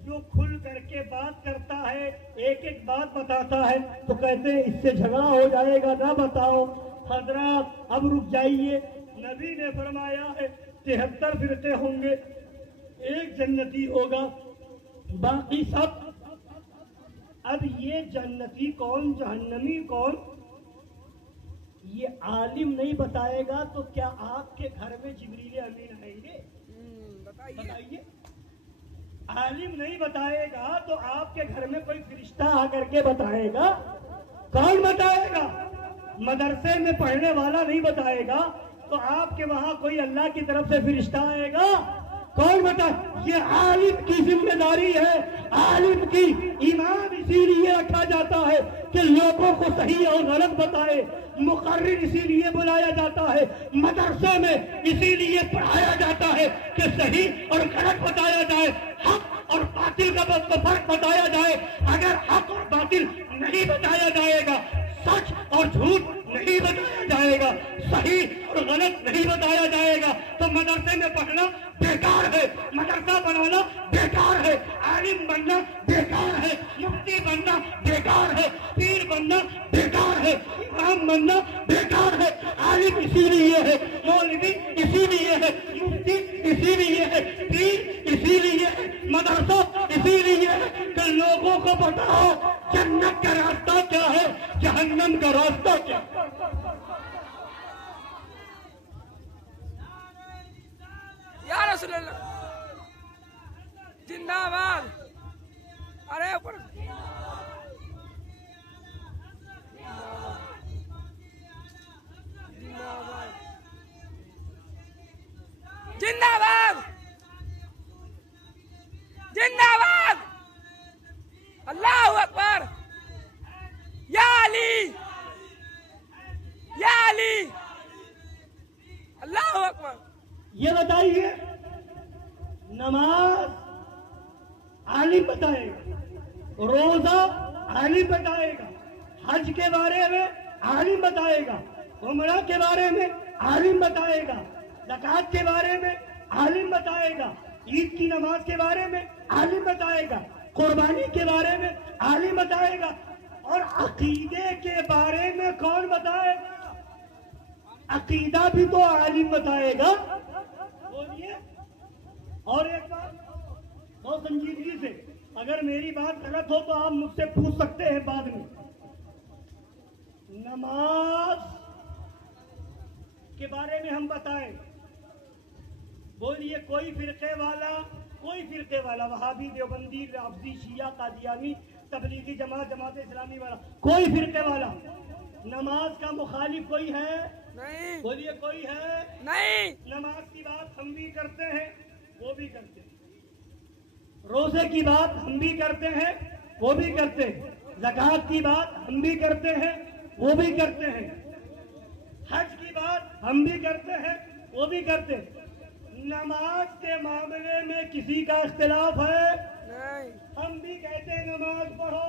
جو کھل کر کے بات کرتا ہے، ایک ایک بات بتاتا ہے، تو کہتے ہیں اس سے جھگڑا ہو جائے گا، نہ بتاؤ۔ حضرات اب رک جائیے، نبی نے فرمایا ہے 73 فرقے ہوں گے، ایک جنتی ہوگا، باقی سب۔ اب یہ جنتی کون، جہنمی کون، یہ عالم نہیں بتائے گا تو کیا آپ کے گھر میں جبریل امین آئیں گے؟ بتائیے۔ عالم نہیں بتائے گا تو آپ کے گھر میں کوئی فرشتہ آ کر کے بتائے گا؟ کون بتائے گا؟ مدرسے میں پڑھنے والا نہیں بتائے گا تو آپ کے وہاں کوئی اللہ کی طرف سے فرشتہ آئے گا؟ کون بتائے؟ یہ عالم کی ذمہ داری ہے۔ عالم کی امام اسی لیے رکھا جاتا ہے کہ لوگوں کو صحیح اور غلط بتائے، مقرر اسی لیے بلایا جاتا ہے، مدرسے میں اسی لیے پڑھایا جاتا ہے کہ صحیح اور غلط بتایا جائے، حق اور باطل کا فرق بتایا جائے۔ اگر حق اور باطل نہیں بتایا جائے گا، سچ اور جھوٹ نہیں بتایا جائے گا، صحیح اور غلط نہیں بتایا جائے گا، تو مدرسے میں پڑھنا بیکار ہے، مدرسہ بنانا بیکار ہے، عالم بننا بیکار ہے، مفتی بننا بیکار ہے، پیر بننا بیکار ہے، امام بننا بیکار ہے۔ عالم اسی لیے ہے، مولوی اسی لیے ہے، مفتی اسی لیے ہے، پیر اسی لیے ہے، مدرسہ اسی لیے ہے کہ لوگوں کو بتاؤ جنت کا راستہ کیا ہے، جہنم کا راستہ کیا ہے۔ یا رسول اللہ زندہ باد۔ ارے اوپر زندہ باد، زندہ باد، اللہ اکبر، یا علی، یا علی، اللہ اکبر۔ یہ بتائیے نماز عالم بتائے گا، روزہ عالم بتائے گا، حج کے بارے میں عالم بتائے گا، عمرہ کے بارے میں عالم بتائے گا، زکوٰۃ کے بارے میں عالم بتائے گا، عید کی نماز کے بارے میں عالم بتائے گا، قربانی کے بارے میں عالم بتائے گا، اور عقیدے کے بارے میں کون بتائے گا؟ عقیدہ بھی تو عالم بتائے گا۔ بولیے۔ اور ایک بات بہت سنجیدگی سے، اگر میری بات غلط ہو تو آپ مجھ سے پوچھ سکتے ہیں بعد میں۔ نماز کے بارے میں ہم بتائیں، بولیے کوئی فرقے والا وہابی، دیوبندی، رافضی، شیعہ، قادیانی، تبلیغی جماعت، جماعت اسلامی والا، کوئی فرقے والا نماز کا مخالف کوئی ہے؟ نہیں، بولیے کوئی ہے؟ نہیں، نماز کی بات ہم بھی کرتے ہیں، وہ بھی کرتے ہیں، روزے کی بات ہم بھی کرتے ہیں، وہ بھی کرتے ہیں، زکوٰۃ کی بات ہم بھی کرتے ہیں، وہ بھی کرتے ہیں، حج کی بات ہم بھی کرتے ہیں، وہ بھی کرتے ہیں۔ نماز کے معاملے میں کسی کا اختلاف ہے؟ نہیں، ہم بھی کہتے ہیں نماز پڑھو،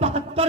72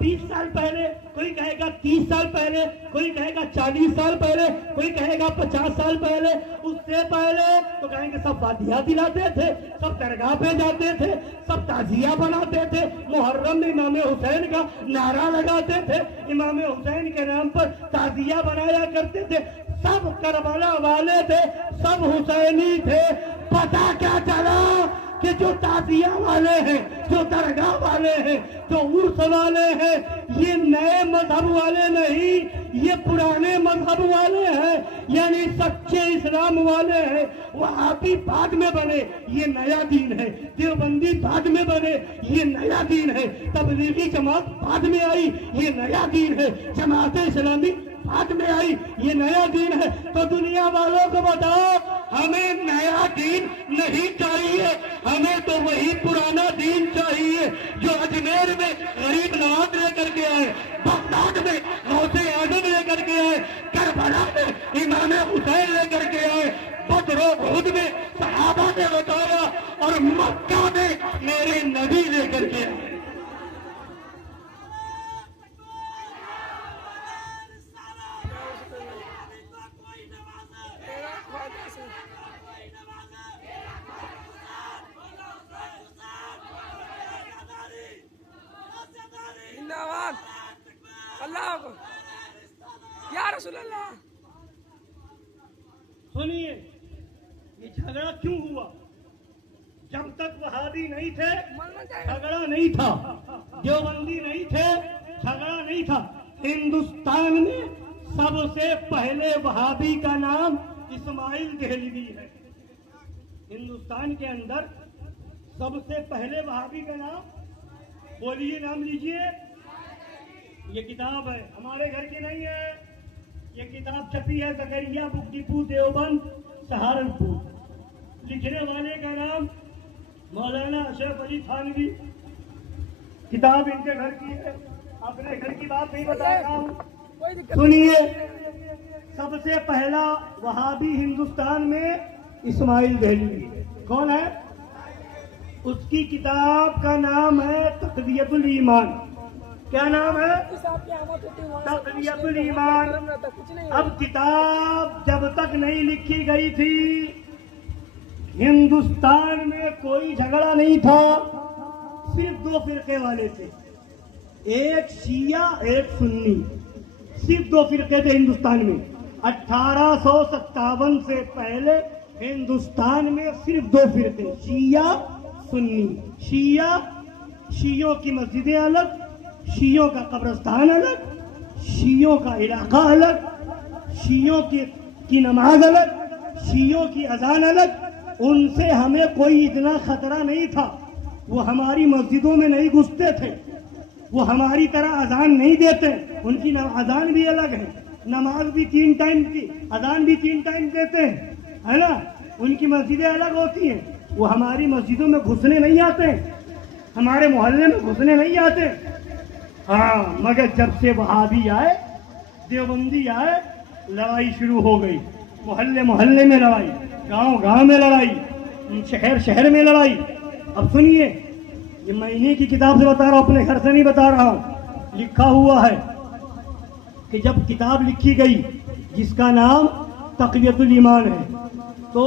20 سال پہلے، کوئی کہے گا 30 سال پہلے، کوئی کہے گا 40 سال پہلے، کوئی کہے گا 50 سال پہلے، اس سے پہلے تو کہیں گے سب فاتحہ دلاتے تھے، سب درگاہ پہ جاتے تھے، سب تعزیہ بناتے تھے، محرم میں امام حسین کا نعرہ لگاتے تھے، امام حسین کے نام پر تعزیہ بنایا کرتے تھے، سب کربلا والے تھے، سب حسینی تھے۔ پتہ کیا چلا کہ جو تعزیہ والے ہیں، جو درگاہ والے ہیں، جو عرس والے ہیں، یہ نئے مذہب والے نہیں، یہ پرانے مذہب والے ہیں، یعنی سچے اسلام والے ہیں۔ وہابی بعد میں بنے، یہ نیا دین ہے، دیوبندی بعد میں بنے، یہ نیا دین ہے، تبلیغی جماعت بعد میں آئی، یہ نیا دین ہے، جماعت اسلامی بعد میں آئی، یہ نیا دین ہے۔ تو دنیا والوں کو بتاؤ، ہمیں نیا دین نہیں چاہیے، ہمیں تو وہی پرانا دین چاہیے جو اجمیر میں غریب نواز لے کر کے آئے، بغداد میں غوث اعظم لے کر کے آئے، کربلا میں امام حسین لے کر کے آئے، بدر و احد میں صحابہ نے بتایا، اور مکہ میں میرے نبی لے کر کے آئے۔ اللہ کو یا رسول اللہ۔ سنیے، یہ جھگڑا کیوں ہوا؟ جب تک وہابی نہیں تھے جھگڑا نہیں تھا، دیوبندی نہیں تھے جھگڑا نہیں تھا۔ ہندوستان میں سب سے پہلے وہابی کا نام اسماعیل دہلوی ہے۔ ہندوستان کے اندر سب سے پہلے وہابی کا نام، بولیے نام لیجئے۔ یہ کتاب ہے، ہمارے گھر کی نہیں ہے، یہ کتاب چھپی ہے زکریا بک ڈپو دیوبند سہارنپور، لکھنے والے کا نام مولانا اشرف علی تھانوی۔ کتاب ان کے گھر کی ہے، اپنے گھر کی بات نہیں بتا رہا ہوں۔ سنیے، سب سے پہلا وہابی ہندوستان میں اسماعیل دہلوی۔ کون ہے؟ اس کی کتاب کا نام ہے تقویت الایمان۔ کیا نام ہے؟ تقویت الایمان۔ اب کتاب جب تک نہیں لکھی گئی تھی، ہندوستان میں کوئی جھگڑا نہیں تھا، صرف دو فرقے والے تھے، ایک شیعہ ایک سنی، صرف دو فرقے تھے ہندوستان میں۔ 1857 سے پہلے ہندوستان میں صرف دو فرقے، شیعہ سنی۔ شیعوں کی مسجدیں الگ، شیعوں کا قبرستان الگ، شیعوں کا علاقہ الگ، شیعوں کی نماز الگ، شیعوں کی اذان الگ۔ ان سے ہمیں کوئی اتنا خطرہ نہیں تھا، وہ ہماری مسجدوں میں نہیں گھستے تھے، وہ ہماری طرح اذان نہیں دیتے، ان کی اذان بھی الگ ہے، نماز بھی 3 ٹائم کی، اذان بھی 3 ٹائم دیتے ہیں، ہے نا، ان کی مسجدیں الگ ہوتی ہیں، وہ ہماری مسجدوں میں گھسنے نہیں آتے، ہمارے محلے میں گھسنے نہیں آتے۔ ہاں، مگر جب سے وہابی آئے، دیوبندی آئے، لڑائی شروع ہو گئی، محلے محلے میں لڑائی، گاؤں گاؤں میں لڑائی، شہر شہر میں لڑائی۔ اب سنیے، یہ مہینے کی کتاب سے بتا رہا ہوں، اپنے گھر سے نہیں بتا رہا ہوں، لکھا ہوا ہے کہ جب کتاب لکھی گئی جس کا نام تقویت الایمان ہے، تو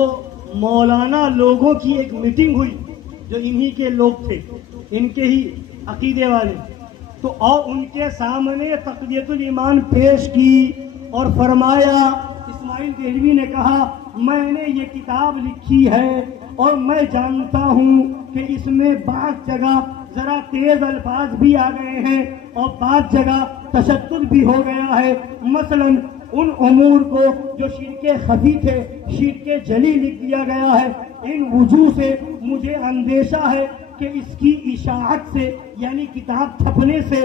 مولانا لوگوں کی ایک میٹنگ ہوئی جو انہی کے لوگ تھے، ان کے ہی عقیدے والے، تو اور ان کے سامنے تقویت الایمان پیش کی اور فرمایا، اسماعیل دہلوی نے کہا میں نے یہ کتاب لکھی ہے اور میں جانتا ہوں کہ اس میں بعض جگہ ذرا تیز الفاظ بھی آ گئے ہیں اور بعض جگہ تشدد بھی ہو گیا ہے، مثلا ان امور کو جو شرک خفی تھے شرک جلی لکھ دیا گیا ہے۔ ان وجوہ سے مجھے اندیشہ ہے کہ اس کی اشاعت سے یعنی کتاب چھپنے سے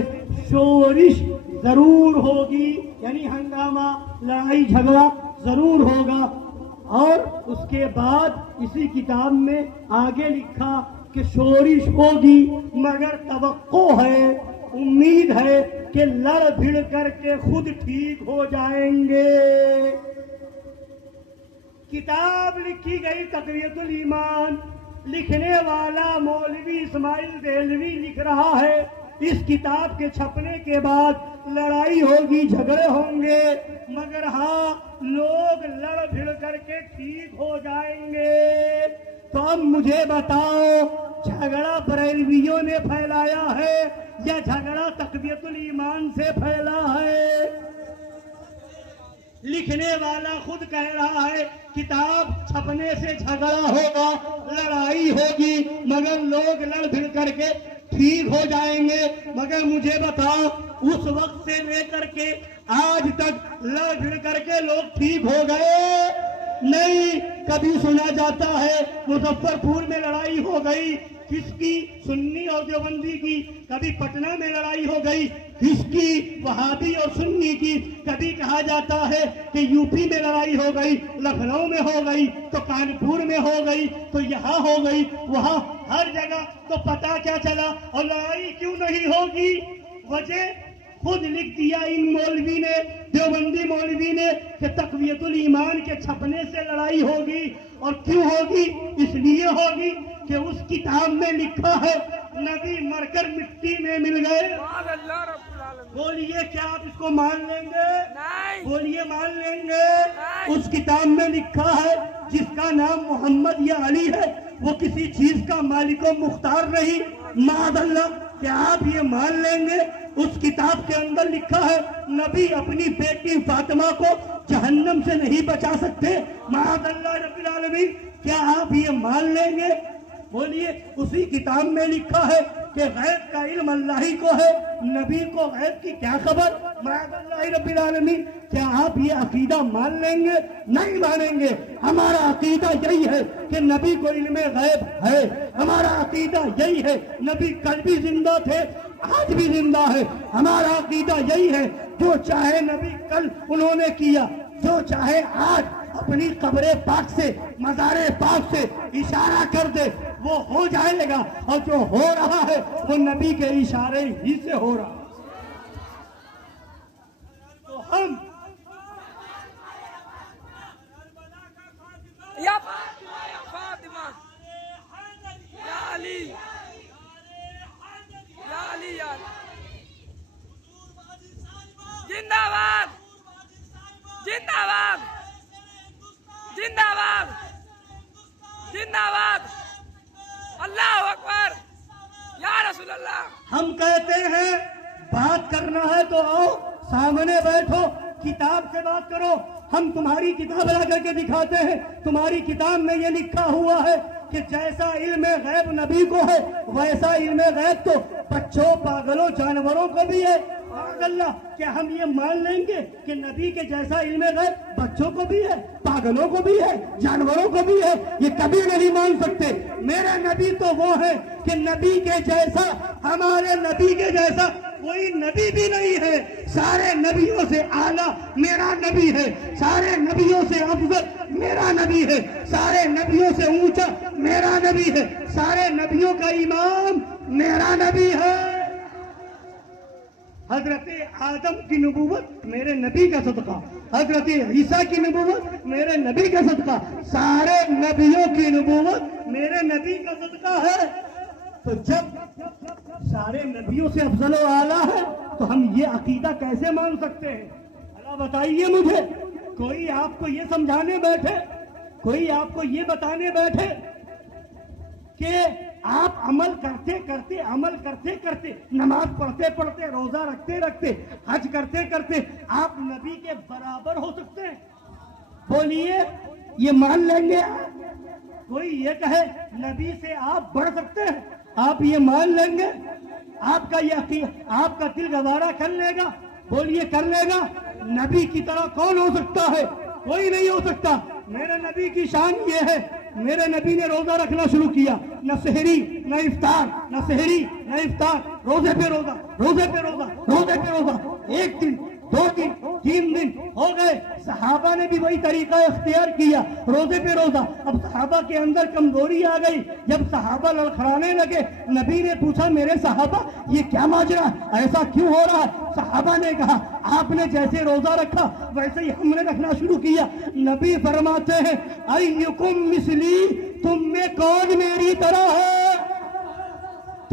شورش ضرور ہوگی، یعنی ہنگامہ لڑائی جھگڑا ضرور ہوگا۔ اور اس کے بعد اسی کتاب میں آگے لکھا کہ شورش ہوگی مگر توقع ہے، امید ہے کہ لڑ بھڑ کر کے خود ٹھیک ہو جائیں گے۔ کتاب لکھی گئی تقویت الایمان، لکھنے والا مولوی اسماعیل دہلوی لکھ رہا ہے اس کتاب کے چھپنے کے بعد لڑائی ہوگی، جھگڑے ہوں گے، مگر ہاں لوگ لڑ بھڑ کر کے ٹھیک ہو جائیں گے۔ تو اب مجھے بتاؤ، جھگڑا بریلویوں نے پھیلایا ہے یا جھگڑا تقویت الایمان سے پھیلا ہے؟ لکھنے والا خود کہہ رہا ہے کتاب چھپنے سے جھگڑا ہوگا، لڑائی ہوگی، مگر لوگ لڑ بھڑ کر کے ٹھیک ہو جائیں گے۔ مگر مجھے بتاؤ، اس وقت سے لے کر کے آج تک لڑ بھڑ کر کے لوگ ٹھیک ہو گئے؟ نہیں۔ کبھی سنا جاتا ہے مظفر پور میں لڑائی ہو گئی، کس کی؟ سنی اور دیوبندی کی۔ کبھی پٹنہ میں لڑائی ہو گئی، کس کی؟ وہابی اور سنی کی۔ کبھی کہا جاتا ہے کہ یو پی میں لڑائی ہو گئی، لکھنؤ میں ہو گئی، تو کانپور میں ہو گئی، تو یہاں ہو گئی، وہاں، ہر جگہ۔ تو پتہ کیا چلا؟ اور لڑائی کیوں نہیں ہوگی؟ وجہ خود لکھ دیا ان مولوی نے، دیوبندی مولوی نے، کہ تقویت الایمان کے چھپنے سے لڑائی ہوگی۔ اور کیوں ہوگی؟ اس لیے ہوگی کہ اس کتاب میں لکھا ہے نبی مر کر مٹی میں مل گئے۔ سبحان اللہ رب العالمین۔ بولیے کیا آپ اس کو مان لیں گے؟ نہیں۔ بولیے مان لیں گے؟ اس کتاب میں لکھا ہے جس کا نام محمد یا علی ہے وہ کسی چیز کا مالک و مختار نہیں، معاذ اللہ۔ کیا آپ یہ مان لیں گے؟ اس کتاب کے اندر لکھا ہے نبی اپنی بیٹی فاطمہ کو جہنم سے نہیں بچا سکتے، معاذ اللہ رب العالمین۔ کیا آپ یہ مان لیں گے؟ بولیے۔ اسی کتاب میں لکھا ہے کہ غیب کا علم اللہ ہی کو ہے، نبی کو غیب کی کیا خبر، معاذ اللہ رب العالمین۔ کیا آپ یہ عقیدہ مان لیں گے؟ نہیں مانیں گے۔ ہمارا عقیدہ یہی ہے کہ نبی کو علم غیب ہے، ہمارا عقیدہ یہی ہے نبی کل بھی زندہ تھے، آج بھی زندہ ہے۔ ہمارا عقیدہ یہی ہے جو چاہے نبی کل انہوں نے کیا، جو چاہے آج اپنی قبر پاک سے، مزار پاک سے اشارہ کر دے وہ ہو جائے گا، اور جو ہو رہا ہے وہ نبی کے اشارے ہی سے ہو رہا ہے۔ تو ہم یا فاطمہ، یا فاطمہ، یا علی، یا علی، یا زندہ باد، زندہ باد، زندہ باد، زندہ باد، اللہ اکبر، یا رسول اللہ۔ ہم کہتے ہیں بات کرنا ہے تو آؤ سامنے بیٹھو، کتاب سے بات کرو۔ ہم تمہاری کتاب لا کر کے دکھاتے ہیں، تمہاری کتاب میں یہ لکھا ہوا ہے کہ جیسا علم غیب نبی کو ہے ویسا علم غیب تو بچوں، پاگلوں، جانوروں کو بھی ہے، معاذ اللہ۔ کیا ہم یہ مان لیں گے کہ نبی کے جیسا علم غیب بچوں کو بھی ہے، پاگلوں کو بھی ہے، جانوروں کو بھی ہے؟ یہ کبھی نہیں مان سکتے۔ میرے نبی تو وہ ہے کہ نبی کے جیسا، ہمارے نبی کے جیسا کوئی نبی بھی نہیں ہے۔ سارے نبیوں سے اعلیٰ میرا نبی ہے، سارے نبیوں سے افضل میرا نبی ہے، سارے نبیوں سے اونچا میرا نبی ہے، سارے نبیوں کا امام میرا نبی ہے۔ حضرت آدم کی نبوت میرے نبی کا صدقہ، حضرت عیسیٰ کی نبوت میرے نبی کا صدقہ، سارے نبیوں کی نبوت میرے نبی کا صدقہ ہے۔ تو جب سارے نبیوں سے افضل و اعلیٰ ہے تو ہم یہ عقیدہ کیسے مان سکتے ہیں؟ اللہ بتائیے مجھے۔ کوئی آپ کو یہ سمجھانے بیٹھے، کوئی آپ کو یہ بتانے بیٹھے کہ آپ عمل کرتے کرتے، عمل کرتے کرتے، نماز پڑھتے پڑھتے، روزہ رکھتے رکھتے، حج کرتے کرتے آپ نبی کے برابر ہو سکتے ہیں؟ بولیے، یہ مان لیں گے آپ؟ کوئی یہ کہے نبی سے آپ بڑھ سکتے ہیں، آپ یہ مان لیں گے؟ آپ کا یہ عقیدہ، آپ کا دل گوارا کر لے گا؟ بولیے کر لے گا؟ نبی کی طرح کون ہو سکتا ہے؟ کوئی نہیں ہو سکتا۔ میرے نبی کی شان یہ ہے، میرے نبی نے روزہ رکھنا شروع کیا، نہ سحری نہ افطار، نہ سحری نہ افطار، روزے پہ روزہ، روزے پہ روزہ، روزے پہ روزہ۔ ایک دن، 2 دن، 3 دن ہو گئے، صحابہ نے بھی وہی طریقہ اختیار کیا، روزے پہ روزہ۔ اب صحابہ کے اندر کمزوری آ گئی، جب صحابہ لڑکھڑانے لگے، نبی نے پوچھا میرے صحابہ یہ کیا ماجرا، ایسا کیوں ہو رہا ہے؟ صحابہ نے کہا آپ نے جیسے روزہ رکھا ویسے ہی ہم نے رکھنا شروع کیا۔ نبی فرماتے ہیں ایکم مثلی، تم میں کون میری طرح ہے؟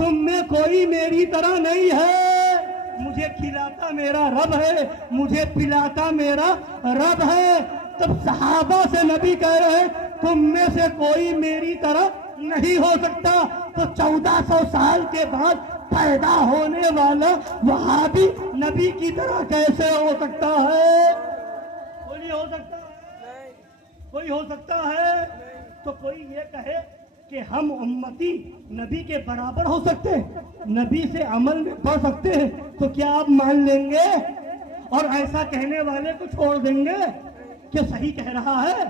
تم میں کوئی میری طرح نہیں ہے، مجھے کھلاتا میرا رب ہے، مجھے پلاتا میرا رب ہے۔ تب صحابہ سے نبی کہہ رہے ہیں تم میں سے کوئی میری طرح نہیں ہو سکتا، تو 1400 سال کے بعد پیدا ہونے والا وہابی نبی کی طرح کیسے ہو سکتا ہے؟ کوئی ہو سکتا ہے؟ نہیں کوئی ہو سکتا ہے؟ تو کوئی یہ کہے کہ ہم امتی نبی کے برابر ہو سکتے ہیں، نبی سے عمل میں پڑھ سکتے ہیں، تو کیا آپ مان لیں گے اور ایسا کہنے والے کو چھوڑ دیں گے کہ صحیح کہہ رہا ہے؟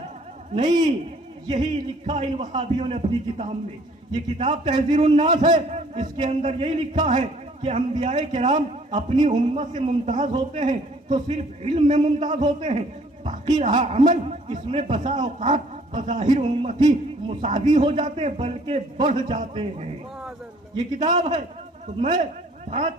نہیں، یہی لکھا ان وہابیوں نے اپنی کتاب میں۔ یہ کتاب تحذیر الناس ہے، اس کے اندر یہی لکھا ہے کہ انبیاء کرام اپنی امت سے ممتاز ہوتے ہیں تو صرف علم میں ممتاز ہوتے ہیں، باقی رہا عمل، اس میں بسا اوقات بظاہر امتی مساوی ہو جاتے ہیں بلکہ بڑھ جاتے ہیں۔ یہ کتاب ہے، تو میں بات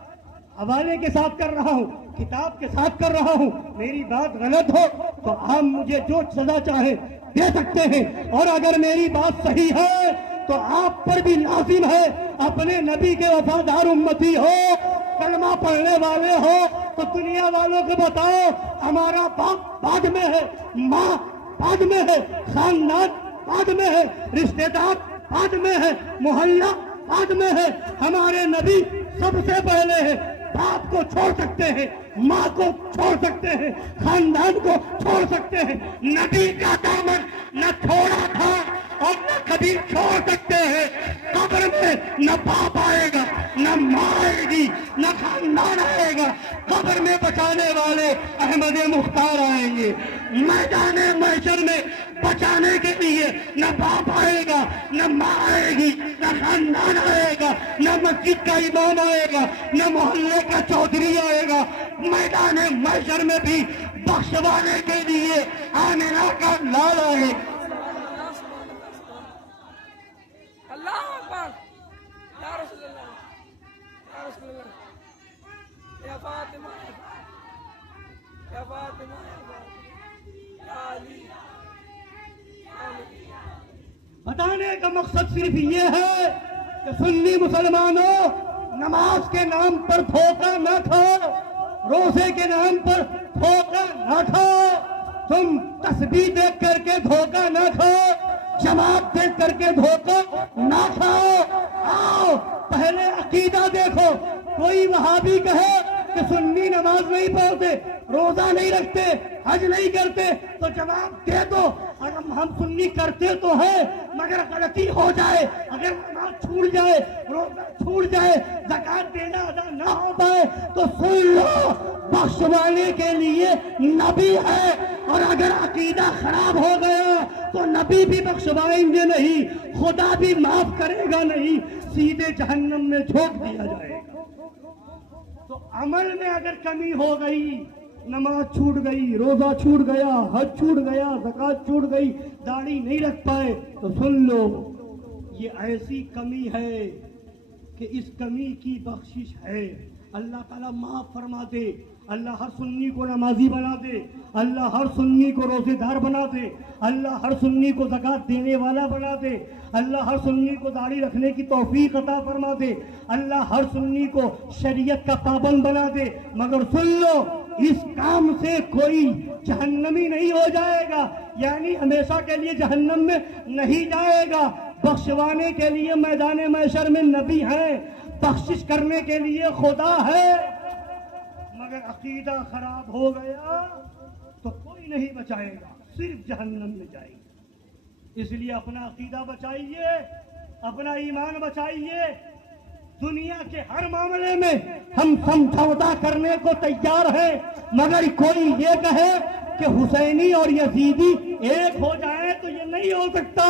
حوالے کے ساتھ کر رہا ہوں، کتاب کے ساتھ کر رہا ہوں، میری بات غلط ہو تو آپ مجھے جو سزا چاہے دے سکتے ہیں، اور اگر میری بات صحیح ہے تو آپ پر بھی لازم ہے، اپنے نبی کے وفادار امتی ہو، کلمہ پڑھنے والے ہو تو دنیا والوں کو بتاؤ ہمارا باپ بعد میں ہے، ماں بعد میں ہے، خاندان بعد میں ہے، رشتہ دار بعد میں ہے، محلہ بعد میں ہے، ہمارے نبی سب سے پہلے ہے۔ باپ کو چھوڑ سکتے ہیں، ماں کو چھوڑ سکتے ہیں، خاندان کو چھوڑ سکتے ہیں، نبی کا دامن نہ چھوڑا تھا اور نہ کبھی چھوڑ سکتے ہیں۔ قبر میں نہ باپ آئے گا، نہ ماں آئے گی، نہ خاندان آئے گا، قبر میں بچانے والے احمد مختار آئیں گے۔ میدان محشر میں بچانے کے لیے نہ باپ آئے گا، نہ ماں آئے گی، نہ خاندان آئے گا، نہ مسجد کا امام آئے گا، نہ محلے کا چودھری آئے گا۔ میدان محشر میں بھی بخشوانے کے لیے آمنہ کا لالا ہے۔ اللہ اکبر، یا رسول اللہ، یا رسول اللہ، یا فاطمہ، یا فاطمہ، یا علی، یا علی۔ بتانے کا مقصد صرف یہ ہے کہ سنی مسلمانوں، نماز کے نام پر دھوکہ نہ کھاؤ، روزے کے نام پر دھوکہ نہ کھاؤ، تم تسبیح دیکھ کر کے دھوکہ نہ کھاؤ، جماعت دیکھ کر کے دھوکہ نہ کھاؤ۔ آؤ پہلے عقیدہ دیکھو۔ کوئی وہابی کہے کہ سنی نماز نہیں پڑھتے، روزہ نہیں رکھتے، حج نہیں کرتے، تو جواب دے دو ہم سنی کرتے تو ہیں مگر غلطی ہو جائے، اگر نماز چھوٹ جائے، روزہ چھوٹ جائے، زکات دینا ادا نہ ہو پائے تو سن لو بخشوانے کے لیے نبی ہے، اور اگر عقیدہ خراب ہو گیا تو نبی بھی بخشوائیں گے نہیں، خدا بھی معاف کرے گا نہیں، سیدھے جہنم میں جھونک دیا جائے گا۔ تو عمل میں اگر کمی ہو گئی، نماز چھوٹ گئی، روزہ چھوٹ گیا، حج چھوٹ گیا، زکات چھوٹ گئی، داڑھی نہیں رکھ پائے، تو سن لو یہ ایسی کمی ہے کہ اس کمی کی بخشش ہے، اللہ تعالیٰ معاف فرما دے، اللہ ہر سنی کو نمازی بنا دے، اللہ ہر سنی کو روزے دار بنا دے، اللہ ہر سنی کو زکات دینے والا بنا دے، اللہ ہر سنی کو داڑھی رکھنے کی توفیق عطا فرما دے، اللہ ہر سنی کو شریعت کا پابند بنا دے، مگر سن لو اس کام سے کوئی جہنمی نہیں ہو جائے گا، یعنی ہمیشہ کے لیے جہنم میں نہیں جائے گا۔ بخشوانے کے لیے میدان محشر میں نبی ہیں، بخشش کرنے کے لیے خدا ہے، مگر عقیدہ خراب ہو گیا تو کوئی نہیں بچائے گا، صرف جہنم میں جائے گا۔ اس لیے اپنا عقیدہ بچائیے، اپنا ایمان بچائیے۔ دنیا کے ہر معاملے میں ہم سمجھوتا کرنے کو تیار ہیں، مگر کوئی یہ کہے کہ حسینی اور یزیدی ایک ہو جائے تو یہ نہیں ہو سکتا۔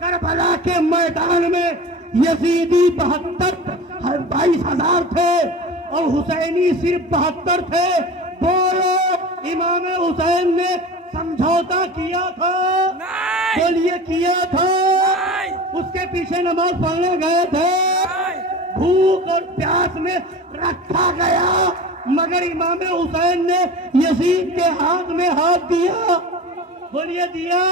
کربلا کے میدان میں یزیدی 22,000 تھے اور حسینی صرف 72 تھے۔ بولو امام حسین نے سمجھوتا کیا تھا؟ بولیے کیا تھا؟ اس کے پیچھے نماز پڑھنے گئے تھے، بھوک اور پیاس میں رکھا گیا، مگر امام حسین نے یزید کے ہاتھ میں ہاتھ دیا۔ بولیے دیا؟